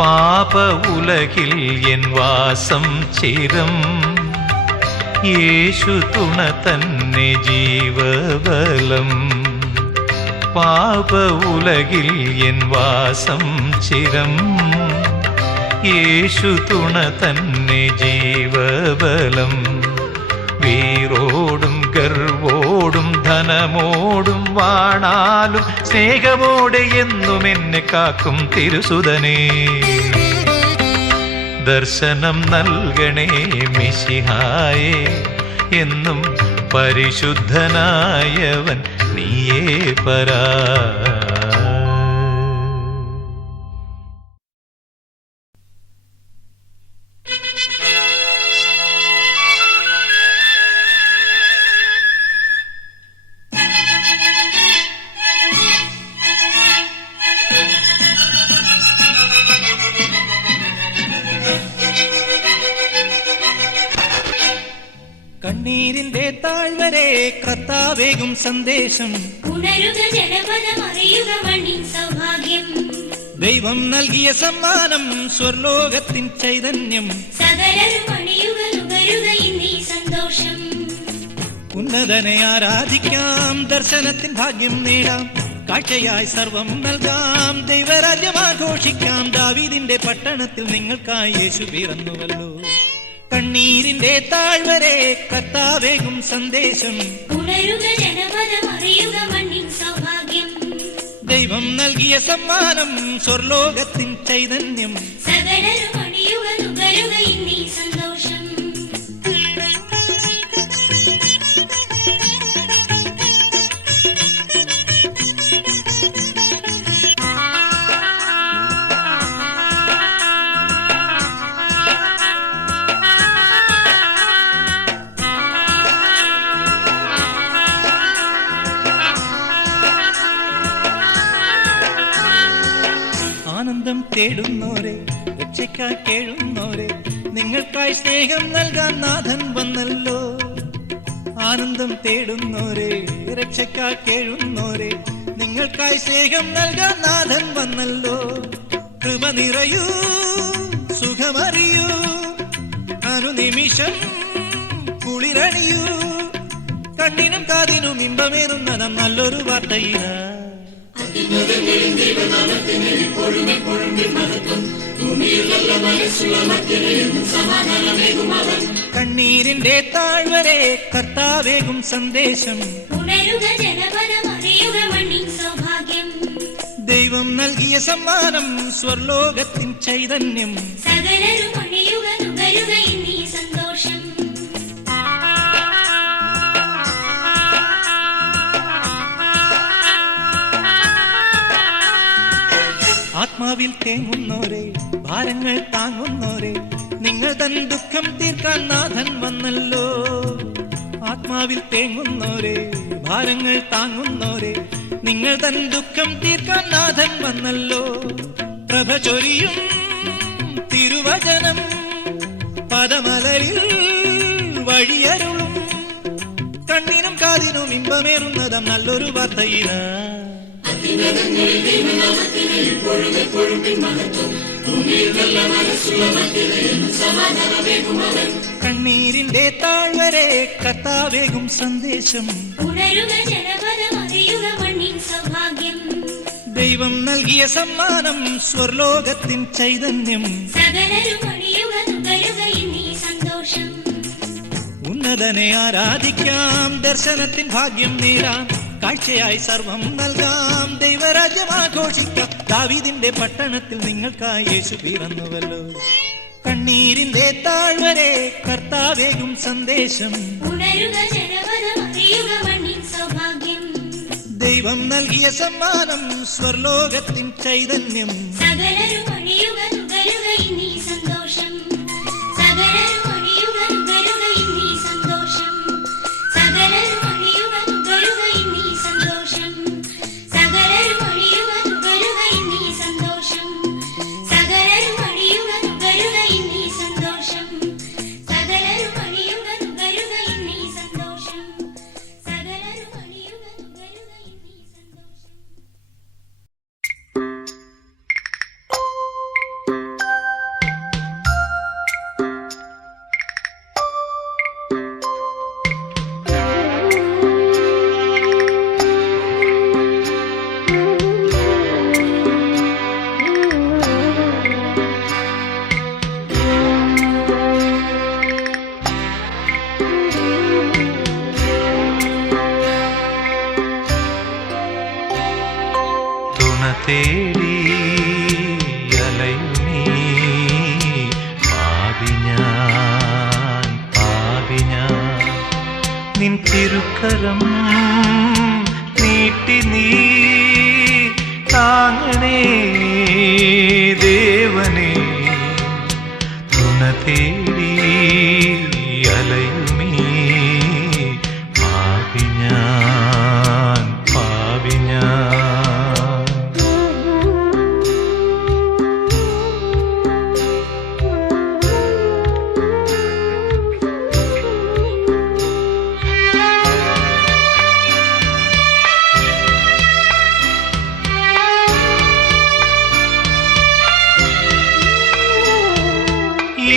പാപ ഉലകിൽ എൻ വാസം ചിരം യേശു തുണ തന്നെ ജീവബലം. പാപ ഉലകിൽ എൻ വാസം ചിരം യേശു തുണ തന്നെ ജീവബലം. വീറോടും ഗർവോടും ധനമോടും വാണാലും സ്നേഹമോടെ എന്നും എന്നെ കാക്കും തിരുസുതനേ. ദർശനം നൽകണേ മിശിഹായേ എന്നും പരിശുദ്ധനായവൻ നീയേ പരാ. കണ്ണീരിന്റെ താഴ്വരെ കർത്താവേകും സന്ദേശം ഉണരുക ജനപദമറിയുക മണ്ണിൻ സൗഭാഗ്യം. ദൈവം നൽകിയ സമ്മാനം സ്വർലോകത്തിൻ ചൈതന്യം സകലരും അണിയുക നുകരുക ഇന്നീ സന്തോഷം. ഉന്നതനെ ആരാധിക്കാം, ദർശനത്തിൻ ഭാഗ്യം നേടാം, കാഴ്ചയായി സർവം നൽകാം, ദൈവരാജ്യം ആഘോഷിക്കാം. ദാവീദിന്റെ പട്ടണത്തിൽ നിങ്ങൾക്കായി യേശു പിറന്നുവല്ലോ. കണ്ണീരിന്റെ താഴ്വരെ കർത്താവേകും സന്ദേശം ഉണരുക ജനപദമറിയുക മണ്ണിൻ സൗഭാഗ്യം. ദൈവം നൽകിയ സമ്മാനം സ്വർലോകത്തിൻ ചൈതന്യം സകലരും അണിയുക നുകരുക ഇന്നീ സന്തോഷം. ആനന്ദം തേടുന്നോരെ, രക്ഷയ്ക്കായി കേഴുന്നോരെ, നിങ്ങൾക്കായി സ്നേഹം നൽകാൻ നാഥൻ വന്നല്ലോ. ആനന്ദം തേടുന്നോരെ, രക്ഷയ്ക്കായി കേഴുന്നോരെ, നിങ്ങൾക്കായി സ്നേഹം നൽകാൻ നാഥൻ വന്നല്ലോ. കൃപ നിറയൂ, സുഖമറിയൂ, അനുനിമിഷം കുളിരണിയൂ, കണ്ണിനും കാതിനും ഇമ്പമേറുന്ന നല്ലൊരു വാർത്തയില്ല. കണ്ണീരിന്റെ താഴ്വരെ കർത്താവേകും സന്ദേശം. ഉണരുക ജനപദമറിയുക മണ്ണിൻ സൗഭാഗ്യം. ദൈവം നൽകിയ സമ്മാനം സ്വർലോകത്തിൻ ചൈതന്യം. സകലരും അണിയുക നുകരുക ഇന്നീ സന്തോഷം. ആത്മാവിൽ തേങ്ങുന്നോരെ ഭാരങ്ങൾ താങ്ങുന്നോരെ നിങ്ങൾ തൻ ദുഃഖം തീർക്കാൻ നാഥൻ വന്നല്ലോ. ആത്മാവിൽ തേങ്ങുന്നോരെ ഭാരങ്ങൾ താങ്ങുന്നോരെ നിങ്ങൾ തൻ ദുഃഖം തീർക്കാൻ നാഥൻ വന്നല്ലോ. പ്രഭ ചൊരിയും തിരുവചനം പദമലരിൽ വഴിയരുളും. കണ്ണിനും കാതിനും ഇമ്പമേറുന്നതും നല്ലൊരു വാർത്തയില. കണ്ണീരിന്റെ താഴ്വരെ കർത്താവേകും സന്ദേശം. ഉണരുക ജനപദമറിയുക മണ്ണിൻ സൗഭാഗ്യം. ദൈവം നൽകിയ സമ്മാനം സ്വർലോകത്തിൻ ചൈതന്യം. സകലരും അണിയുക നുകരുക ഇന്നീ സന്തോഷം. ഉന്നതനെ ആരാധിക്കാം, ദർശനത്തിൻ ഭാഗ്യം നേരാം, കാഴ്ചയായി സർവം നൽകാം, ദൈവരാജ്യം ആഘോഷിക്കാം. ദാവീദിന്റെ പട്ടണത്തിൽ നിങ്ങൾക്കായി യേശു പിറന്നുവല്ലോ. കണ്ണീരിന്റെ താഴ്വരെ കർത്താവേകും സന്ദേശം. ഉണരുക ജനപദമറിയുക മണ്ണിൻ സൗഭാഗ്യം. ദൈവം നൽകിയ സമ്മാനം സ്വർലോകത്തിൻ ചൈതന്യം. സകലരും അണിയുക നുകരുക ഇന്നീ സന്തോഷം. സകലരും അണിയുക നുകരുക ഇന്നീ സന്തോഷം. സകലരും അണിയുക നുകരുക ഇന്നീ സന്തോഷം. സകലരും അണിയുക നുകരുക ഇന്നീ സന്തോഷം. സകലരും അണിയുക നുകരുക ഇന്നീ സന്തോഷം. സകലരും അണിയുക നുകരുക ഇന്നീ സന്തോഷം. സകലരും അണിയുക നുകരുക ഇന്നീ സന്തോഷം. തുണ തേടി അലയുന്നീ പാപിഞ്ഞാൻ നിൻ തിരുക്കരം നീട്ടി നീ താങ്ങണേ ദേവനേ. തുണ തേടി അലയുമീ പാപിഞ്ഞാൻ.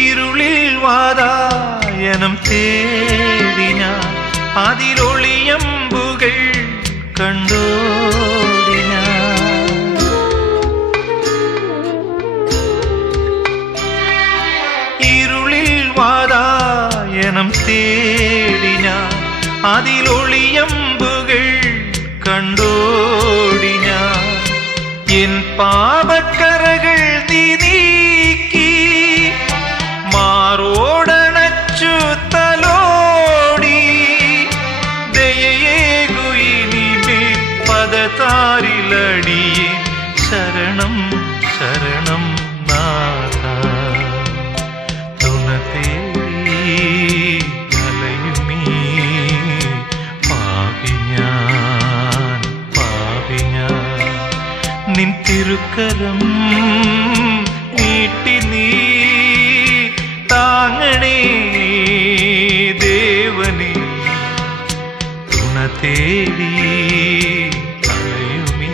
ഇരുളിൽ വാതായനം തേടി ഞാൻ അതിലൊളിയമ്പുകൾ കണ്ടോടി ഞാൻ. ഇരുളിൽ വാതായനം തേടി ഞാൻ അതിലൊളിയമ്പുകൾ കണ്ടോടി ഞാൻ. എൻ പാപക്കറകൾ നീ നീക്കി മാറോടണച്ചു തലോടി. ദയയേകു ഇനിമേൽ പദതാരിലടിയേ ശരണം ശരണം നാഥ. തുണ തേടി അലയുമീ പാപിഞ്ഞാൻ. നിൻ തിരുക്കരം നീട്ടി നീ താങ്ങണേ ദേവനേ. തുണ തേടി അലയുമീ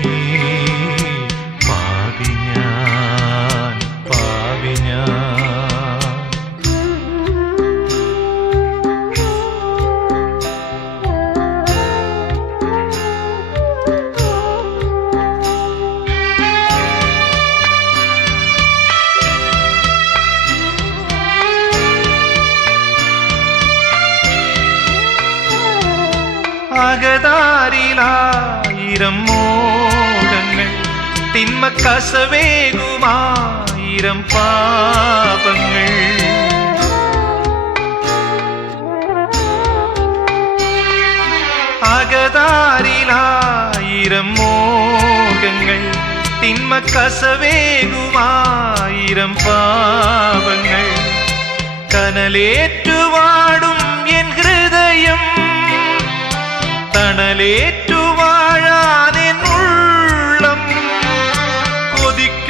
പാപിഞ്ഞാൻ. അകതാരിലായിരം മോഹങ്ങൾ തിന്മ കസവേകുമായിരം പാപങ്ങൾ അകതാരിലായിരം മോഹങ്ങൾ തിന്മ കസവേകുമായിരം പാപങ്ങൾ കനലേറ്റുവാടും എൻ ഹൃദയം തണലേറ്റുവാഴാനെൻ ഉള്ളം കൊതിക്കുന്നെന്നാളും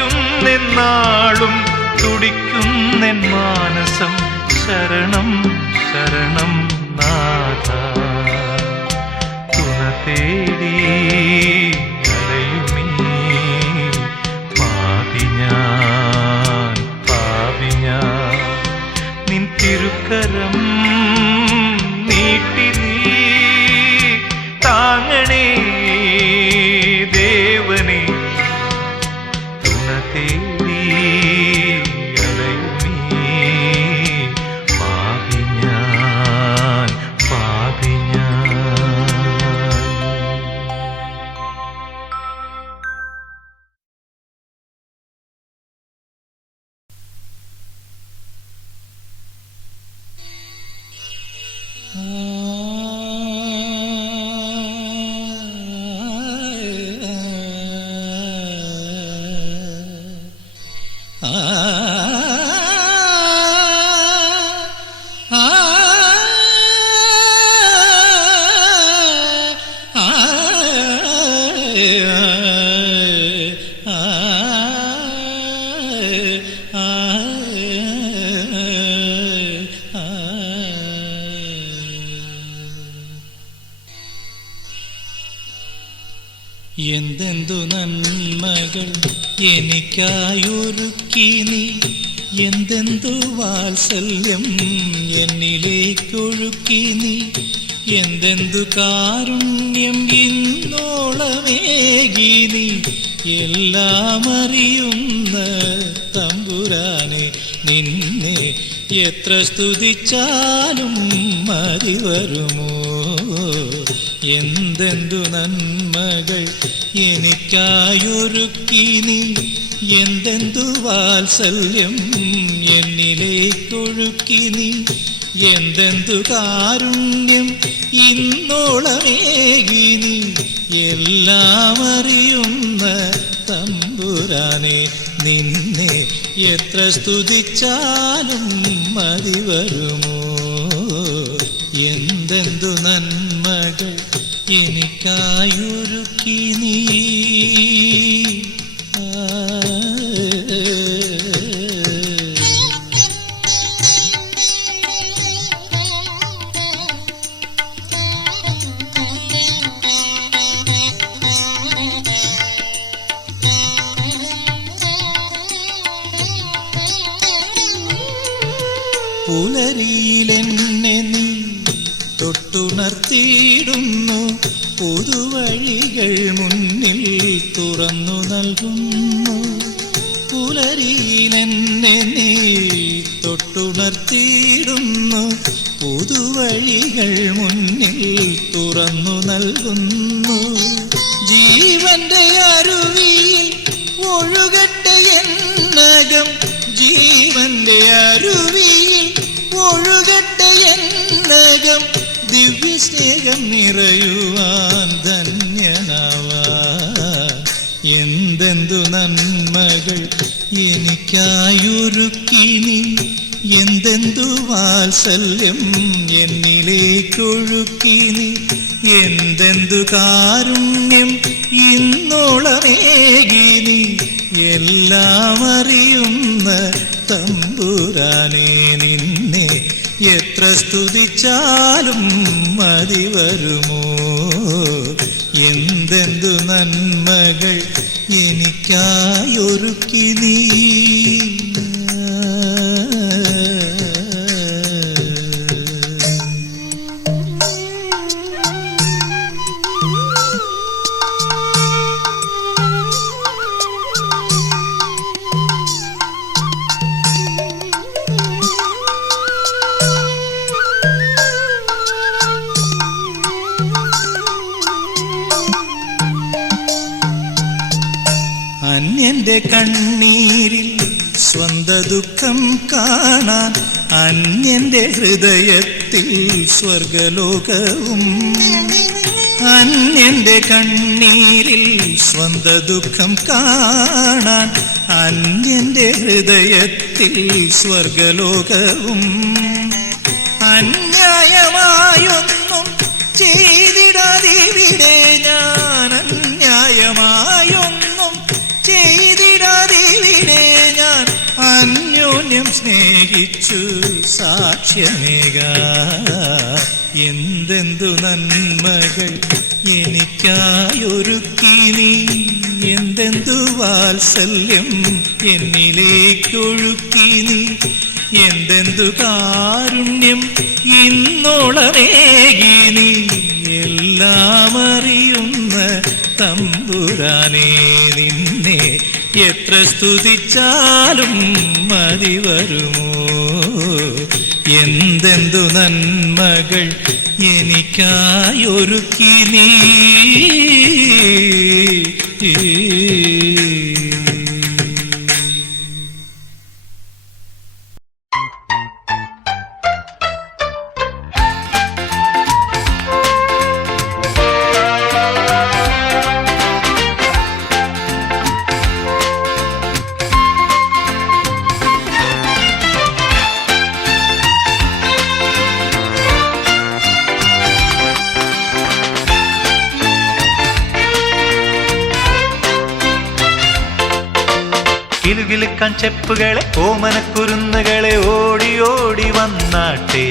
തുടിക്കുന്നെൻ മാനസം ശരണം ശരണം നാഥ തുണ തേടി അലയുമീ പാപി ഞാൻ നിൻ തിരുക്കരം നീട്ടി നീ താങ്ങണേ ദേവനേ തുണ തേടി അലയുമീ പാപി ഞാൻ എന്തെന്തു നന്മകൾ എനിക്കായൊരുക്കി നീ എന്തെന്തു വാത്സല്യം എന്നിലേക്കൊഴുക്കി നീ എന്തെന്തു കാരുണ്യം ഇന്നോളമേകി നീ എല്ലാം അറിയുന്ന തമ്പുരാനെ നിന്നെ എത്ര സ്തുതിച്ചാലും മതി വരുമോ എന്തെന്തു നന്മകൾ എനിക്കായൊരുക്കി നീ എന്തെന്തു വാത്സല്യം എന്നിലേക്കൊഴുക്കി നീ എന്തെന്തു കാരുണ്യം ഇന്നോളമേകി നീ എല്ലാം അറിയുന്ന തമ്പുരാനെ നിന്നെ എത്ര സ്തുതിച്ചാലും മതി വരുമോ എന്തെന്തു നന്മകൾ എനിക്കായൊരുക്കി നീ പുലരിയിലെന്നെ നീ തൊട്ടുണർത്തിയിടുന്നു പുതുവഴികൾ മുന്നിൽ തുറന്നു നൽകുന്നു പുലരിയിലെന്നെ നീ തൊട്ടുണർത്തിയിടുന്നു പുതുവഴികൾ മുന്നിൽ തുറന്നു നൽകുന്നു ജീവന്റെ അരുവിയിൽ ഒഴുകട്ടെ എന്നകം ജീവന്റെ അരുവിയിൽ ഒഴുകട്ടെ എന്നകം ദിവ്യസ്നേഹം നിറയുവാൻ ധന്യനാവാൻ എന്തെന്തു നന്മകൾ എനിക്കായൊരുക്കി നീ എന്തെന്തു വാത്സല്യം എന്നിലേക്കൊഴുക്കി നീ എന്തെന്തു കാരുണ്യം ഇന്നോളമേകി നീ എല്ലാം അറിയുന്ന തമ്പുരാനെ നിന്നെ എത്ര സ്തുതിച്ചാലും മതി വരുമോ എന്തെന്തു നന്മകൾ എനിക്കായൊരുക്കി നീ അന്യന്റെ കണ്ണീരിൽ സ്വന്ത ദുഃഖം കാണാൻ അന്യന്റെ ഹൃദയത്തിൽ സ്വർഗലോകവും. അന്യന്റെ കണ്ണീരിൽ സ്വന്ത ദുഃഖം കാണാൻ അന്യന്റെ ഹൃദയത്തിൽ സ്വർഗലോകവും. അന്യായമായൊന്നും ചെയ്തിടാതിവിടെ ഞാൻ, അന്യായമായൊന്നും ചെയ്തിടാതിവിടെ ഞാൻ അന്യോന്യം സ്നേഹിച്ചു സാക്ഷ്യമേകാൻ. എന്തെന്തു നന്മകൾ എനിക്കായൊരുക്കി നീ, എന്തെന്തു വാത്സല്യം എന്നിലേക്കൊഴുക്കി നീ, എന്തെന്തു കാരുണ്യം ഇന്നോളമേകി നീ. എല്ലാം അറിയുന്ന തമ്പുരാനേ, നിന്നെ എത്ര സ്തുതിച്ചാലും മതി വരുമോ? എന്തെന്തു നന്മകൾ എനിക്കായൊരുക്കി നീ. കിലുകിലുക്കാൻ ചെപ്പുകളെ ഓമനക്കുരുന്നുകളെ ഓടി ഓടി വന്നാട്ടെ.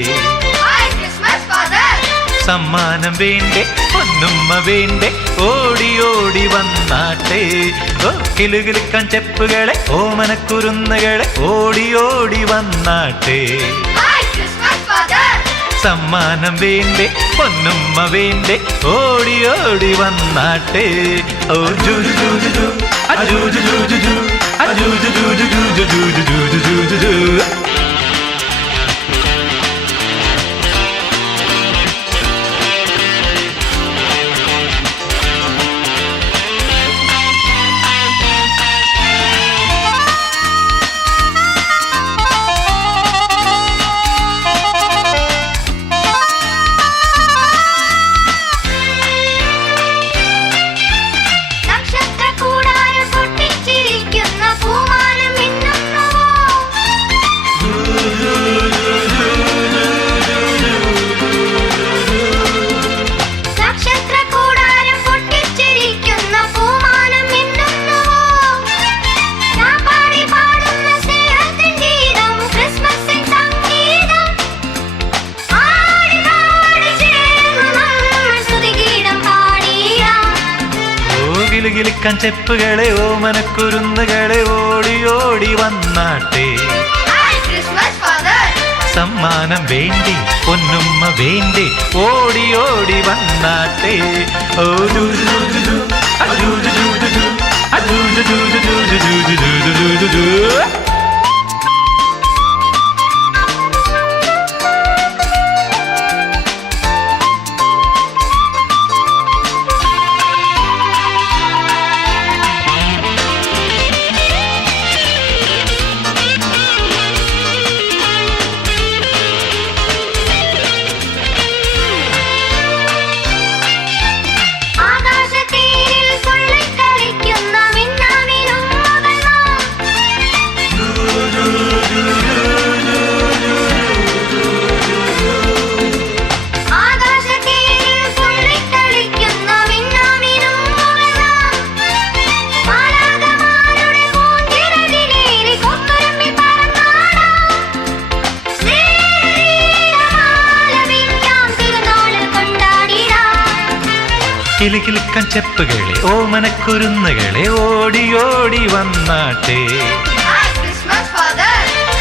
സമ്മാനം വേണ്ടേ പൊന്നുമ്മ വേണ്ടേ ഓടി ഓടി വന്നാട്ടെ. ഓ കിലുകിലുക്കാൻ ചെപ്പുകളെ ഓമനക്കുരുന്നുകളെ ഓടി ഓടി വന്നാട്ടെ. സമ്മാനം വേണ്ടേ പൊന്നുമ്മ വേണ്ടേ ഓടി ഓടി വന്നാട്ടെ. ഓ ജൂജു ജൂജു ജൂ അജൂജു ജൂജു ജൂ അജൂജു ജൂജു ജൂജു ജൂജു ജൂജു ജൂജു ജൂ. കിലുകിലുക്കാൻ ചെപ്പുകളെ ഓമനക്കുരുന്നുകളെ ഓടി ഓടി വന്നാട്ടെ. സമ്മാനം വേണ്ടി പൊന്നുമ്മ വേണ്ടി ഓടി ഓടി വന്നാട്ടെ. ഓ ജൂജു ജൂജു ജൂ അജൂജു ജൂജു ജൂ അജൂജു ജൂജു ജൂജു ജൂജു ജൂജു ജൂജു ജൂ. കിലുകിലുക്കാൻ ചെപ്പുകളെ ഓമനക്കുരുന്നുകളെ ഓടി ഓടി വന്നാട്ടെ.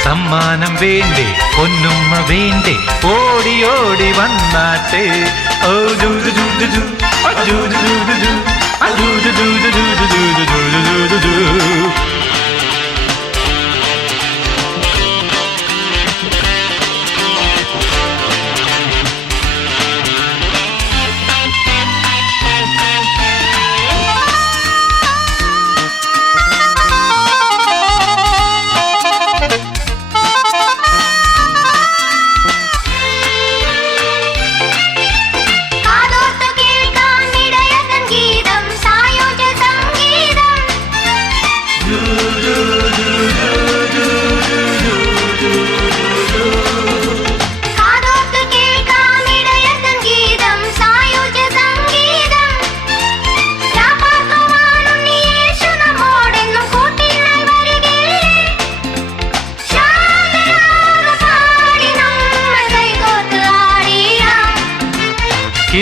സമ്മാനം വേണ്ടേ പൊന്നുമ്മ വേണ്ടേ ഓടി ഓടി വന്നാട്ടെ. ഓ ജൂജു ജൂജു ജൂ അജൂജു ജൂജു ജൂ അജൂജു ജൂജു ജൂജു ജൂജു ജൂജു ജൂജു ജൂ.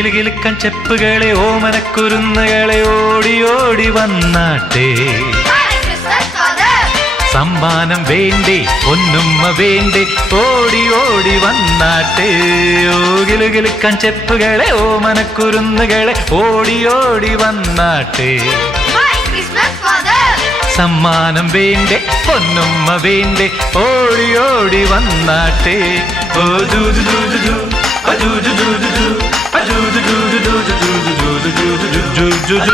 കിലുകിലുക്കൻ ചെപ്പുകളെ ഓമനക്കുരുന്നുകളെ ഓടി ഓടി വന്നാട്ടെ. സമ്മാനം വേണ്ടേ പൊന്നുമ്മ വേണ്ടേ ഓടി ഓടി വന്നാട്ടെ. ഓ കിലുകിലുക്കൻ ചെപ്പുകളെ ഓമനക്കുരുന്നുകളെ ഓടി ഓടി വന്നാട്ടെ. സമ്മാനം വേണ്ടേ പൊന്നുമ്മ വേണ്ടേ ഓടി ഓടി വന്നാട്ടെ. ഓ ജൂജു ജൂജു ജൂ അജൂജു ജൂജു ജൂ അജൂജു ജൂജു ജൂജു ജൂജു ജൂജു ജൂജു ജൂജു ജൂജു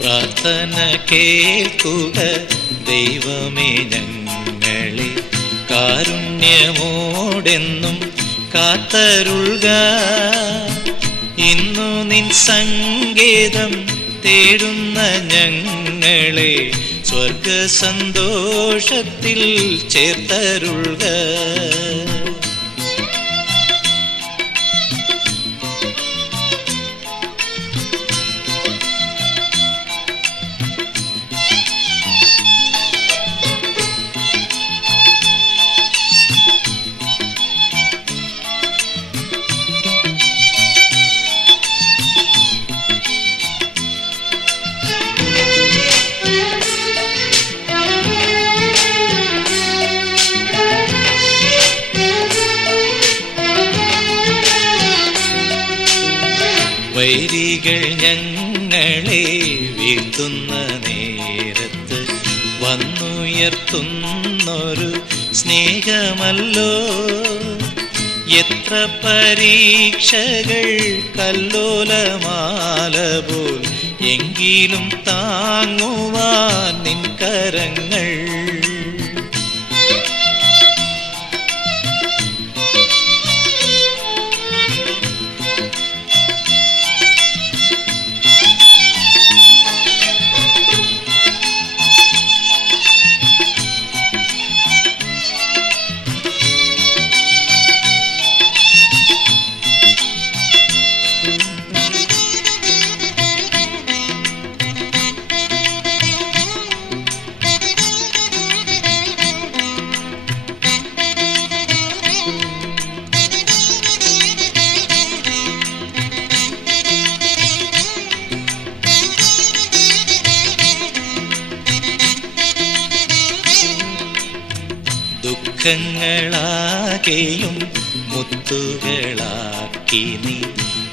പ്രാർത്ഥന കേൾക്കുക ദൈവമേ ഞങ്ങളെ കാരുണ്യമോടെന്നും കാത്തരുൾക. ഇന്നു നിൻ സങ്കേതം തേടുന്ന ഞങ്ങളെ സ്വർഗ സന്തോഷത്തിൽ ചേർത്തരുൾക. വൈരികൾ ഞങ്ങളെ വീഴ്ത്തുന്ന നേരത്ത് വന്നുയർത്തുന്നൊരു സ്നേഹമല്ലോ. എത്ര പരീക്ഷകൾ കല്ലോലമാല പോൽ എങ്കിലും താങ്ങുവാൻ നിൻ കരങ്ങൾ. ദുഃഖങ്ങളാകെയും മുത്തുകളാക്കി നീ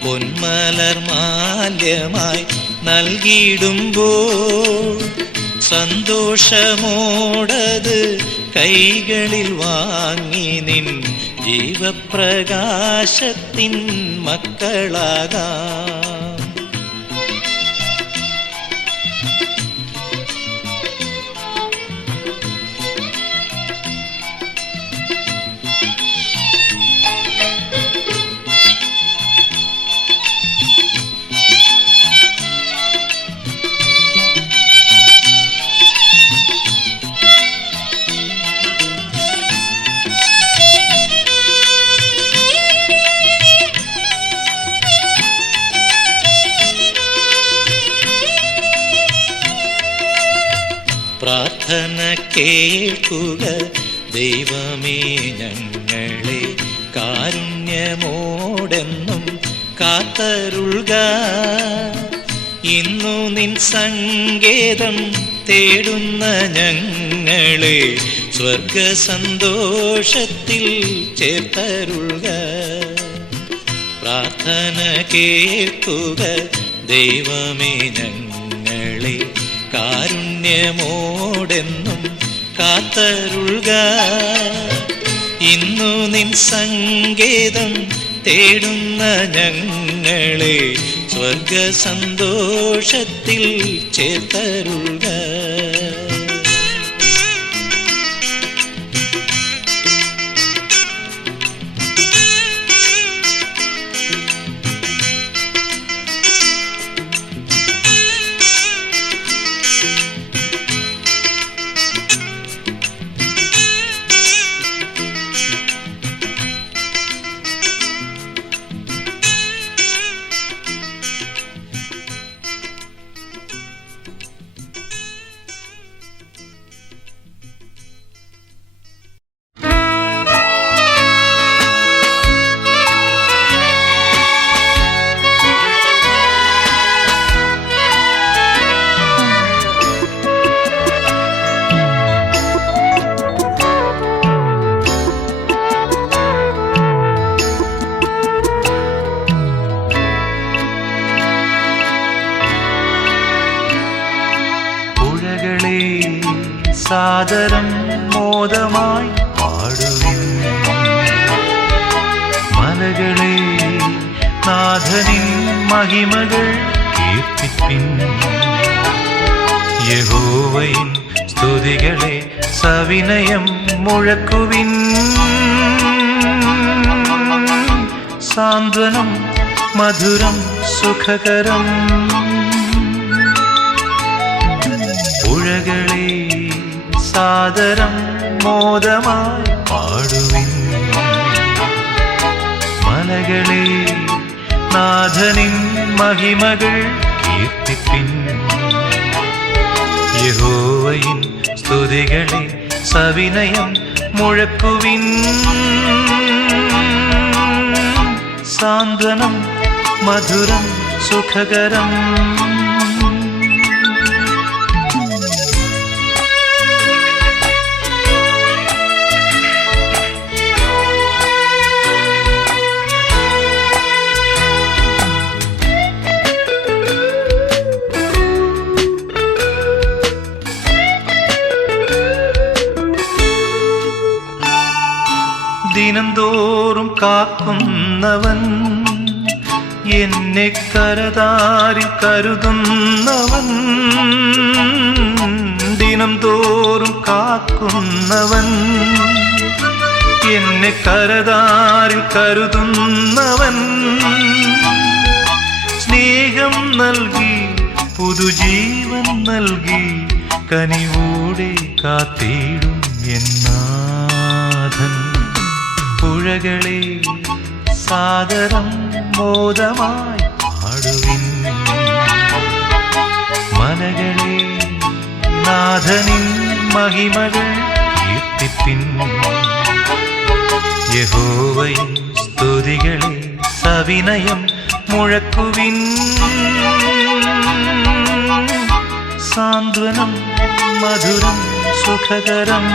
പൊന്മലർ മാല്യമായി നൽകിയിടുമ്പോൾ സന്തോഷമോടത് കൈകളിൽ വാങ്ങി നിൻ ജീവപ്രകാശത്തിൻ മക്കളാകാം. പ്രാർത്ഥന കേൾക്കുക ദൈവമേ ഞങ്ങളെ കാരുണ്യമോടെന്നും കാത്തരുൾക. ഇന്നു നിൻ സങ്കേതം തേടുന്ന ഞങ്ങളെ സ്വർഗ സന്തോഷത്തിൽ ചേർത്തരുൾക. പ്രാർത്ഥന കേൾക്കുക ദൈവമേ ഞങ്ങളെ കാരുണ്യമോടെന്നും കാത്തരുൾക. ഇന്നു നിൻ സങ്കേതം തേടുന്ന ഞങ്ങളെ സ്വർഗ സന്തോഷത്തിൽ ചേർത്തരുൾക. സാദരം മോദമായി പാടുവിൻ. മലകളെ നാഥനിൻ മഹിമകൾ കീർത്തിപ്പിൻ. യഹോവയിൻ സ്തുതികളെ സവിനയം മുഴക്കുവിൻ. സാന്ത്വനം മധുരം സുഖകരം. പുഴകളെ സാദരം മോദമായി പാടുവിൻ. മലകളെ നാഥനിൻ മഹിമകൾ കീർത്തിപ്പിൻ. യഹോവയിൻ സ്തുതികളെ സവിനയം മുഴക്കുവിൻ. സാന്ത്വനം മധുരം സുഖകരം. ദിനംതോറും കാക്കുന്നവൻ, എന്നെ കരതാരിൽ കരുതുന്നവൻ. ദിനംതോറും കാക്കുന്നവൻ, എന്നെ കരതാരിൽ കരുതുന്നവൻ. സ്നേഹം നൽകി പുതുജീവൻ നൽകി കനിവോടെ കാത്തിടും എന്നാഥൻ. പുഴകളെ സാദരം മോദമായി പാടുവിൻ. മലകളെ നാഥനിൻ മഹിമകൾ കീർത്തിപ്പിൻ. യഹോവയിൻ സ്തുതികളെ സവിനയം മുഴക്കുവിൻ. സാന്ത്വനം മധുരം സുഖകരം.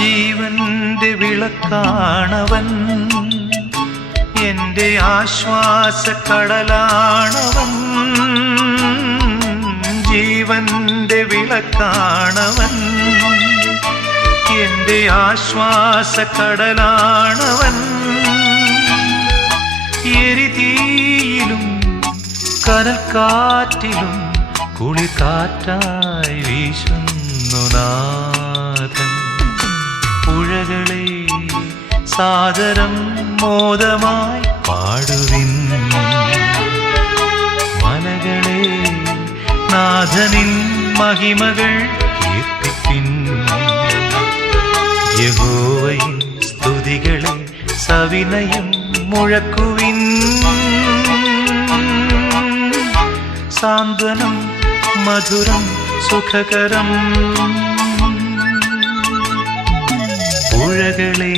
ജീവന്റെ വിളക്കാണവൻ, എന്റെ ആശ്വാസക്കടലാണവൻ. ജീവന്റെ വിളക്കാണവൻ, എന്റെ ആശ്വാസക്കടലാണവൻ. എരിതീയിലും കനൽക്കാറ്റിലും കുളിർക്കാറ്റായി വീശുന്നു നാഥൻ. പുഴകളെ സാദരം മോദമായി പാടുവിൻ. മലകളെ നാഥനിൻ മഹിമകൾ കീർത്തിപ്പിൻ. യഹോവയിൻ സ്തുതികളെ സവിനയം മുഴക്കുവിൻ. സാന്ത്വനം മധുരം സുഖകരം. പുഴകളെ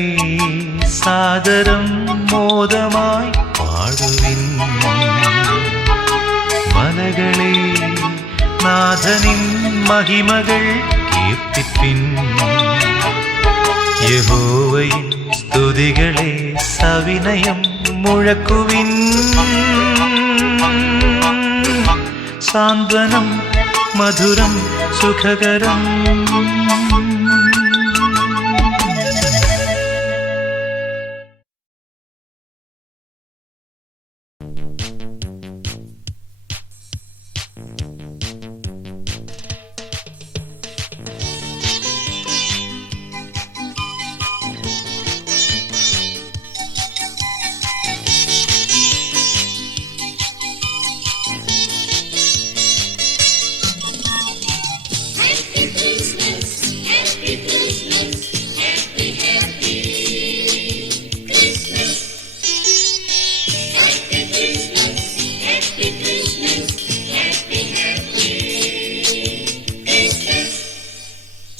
സാദരം മോദമായി പാടുവിൻ. മലകളെ നാഥനിൻ മഹിമകൾ കീർത്തിപ്പിൻ. യഹോവയിൻ സ്തുതികളെ സവിനയം മുഴക്കുവിൻ. സാന്ത്വനം മധുരം സുഖകരം.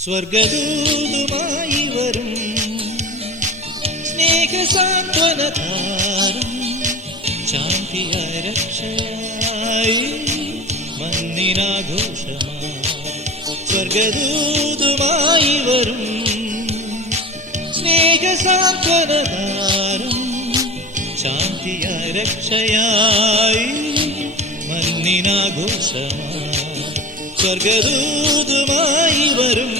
സ്വർഗദൂതുമായി വരും സ്നേഹസാന്ത്വനതാരം, ശാന്തിയായി രക്ഷയായി മന്നിനാഘോഷമായി. സ്വർഗദൂതുമായി വരും സ്നേഹസാന്ത്വനതാരം, ശാന്തിയായി രക്ഷയായി മന്നിനാഘോഷമായി. സ്വർഗദൂതുമായി വരും.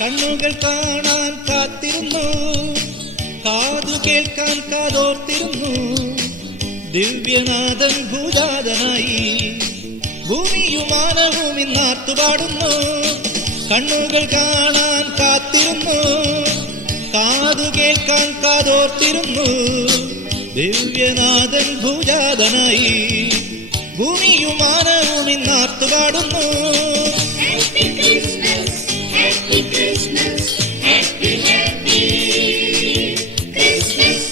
കണ്ണുകൾ കാണാൻ കാത്തിരുന്നു, കാതു കേൾക്കാൻ കാതോർത്തിരുന്നു. ദിവ്യനാഥൻ ഭൂജാതനായി ഭൂമിയും മാനവും ഇന്നാർത്തുപാടുന്നു. കണ്ണുകൾ കാണാൻ കാത്തിരുന്നു, കാതു കേൾക്കാൻ കാതോർത്തിരുന്നു. ദിവ്യനാഥൻ ഭൂജാതനായി ഭൂമിയും മാനവും ഇന്നാർത്തുപാടുന്നു. Happy Christmas, happy, happy Christmas.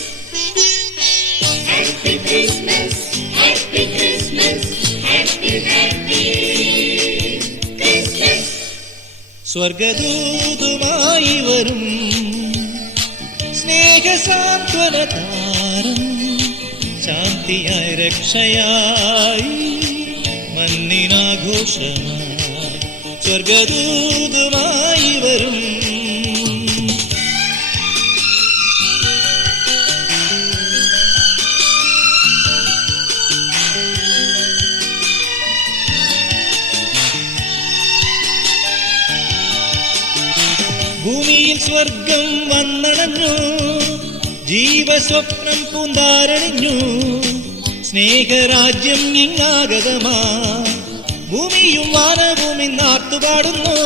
Happy Christmas, happy Christmas, happy, happy Christmas. സ്വർഗദൂതുമായി വരും സ്നേഹസാന്ത്വനതാരം, ശാന്തിയായി രക്ഷയായി മന്നിനാഘോഷമായി. സ്വർഗദൂതുമായി വരും. ഭൂമിയിൽ സ്വർഗം വന്നണഞ്ഞു, ജീവസ്വപ്നം പൂന്താരണിഞ്ഞു. സ്നേഹരാജ്യം ഇങ്ങാഗതമാ ഭൂമിയും വാനവും ഇന്നാർത്തുപാടുന്നു.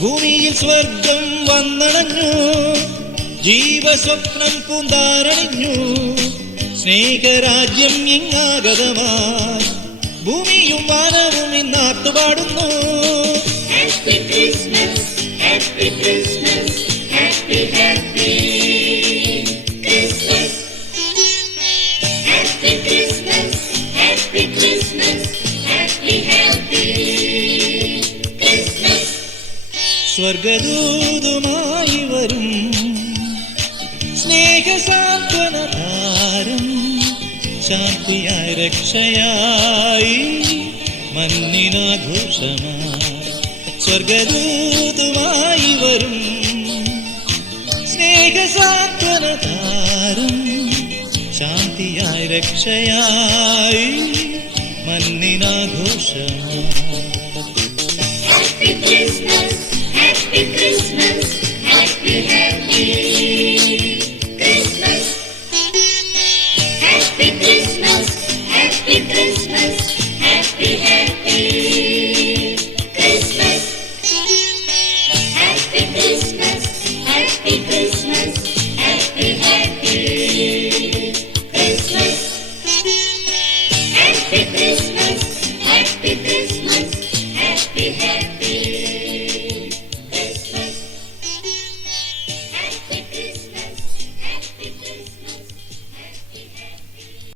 ഭൂമിയിൽ സ്വർഗം വന്നണഞ്ഞു, ജീവസ്വപ്നം പൂന്താരണിഞ്ഞു. സ്നേഹരാജ്യം ഇങ്ങാഗതമായി ഭൂമിയും വാനവും ഇന്നാർത്തുപാടുന്നു. Happy Christmas, happy Christmas, happy, happy Christmas. Happy Christmas, happy Christmas, happy, happy Christmas. സ്വർഗദൂതുമായി വരും സ്നേഹസാന്ത്വനതാരം, ശാന്തിയായി രക്ഷയായി മന്നിനാഘോഷമായി. സ്വർഗദൂതുമായി വരും സ്നേഹസാന്ത്വനതാരം, ശാന്തിയായി രക്ഷയായി മന്നിനാഘോഷമായി. Happy Christmas,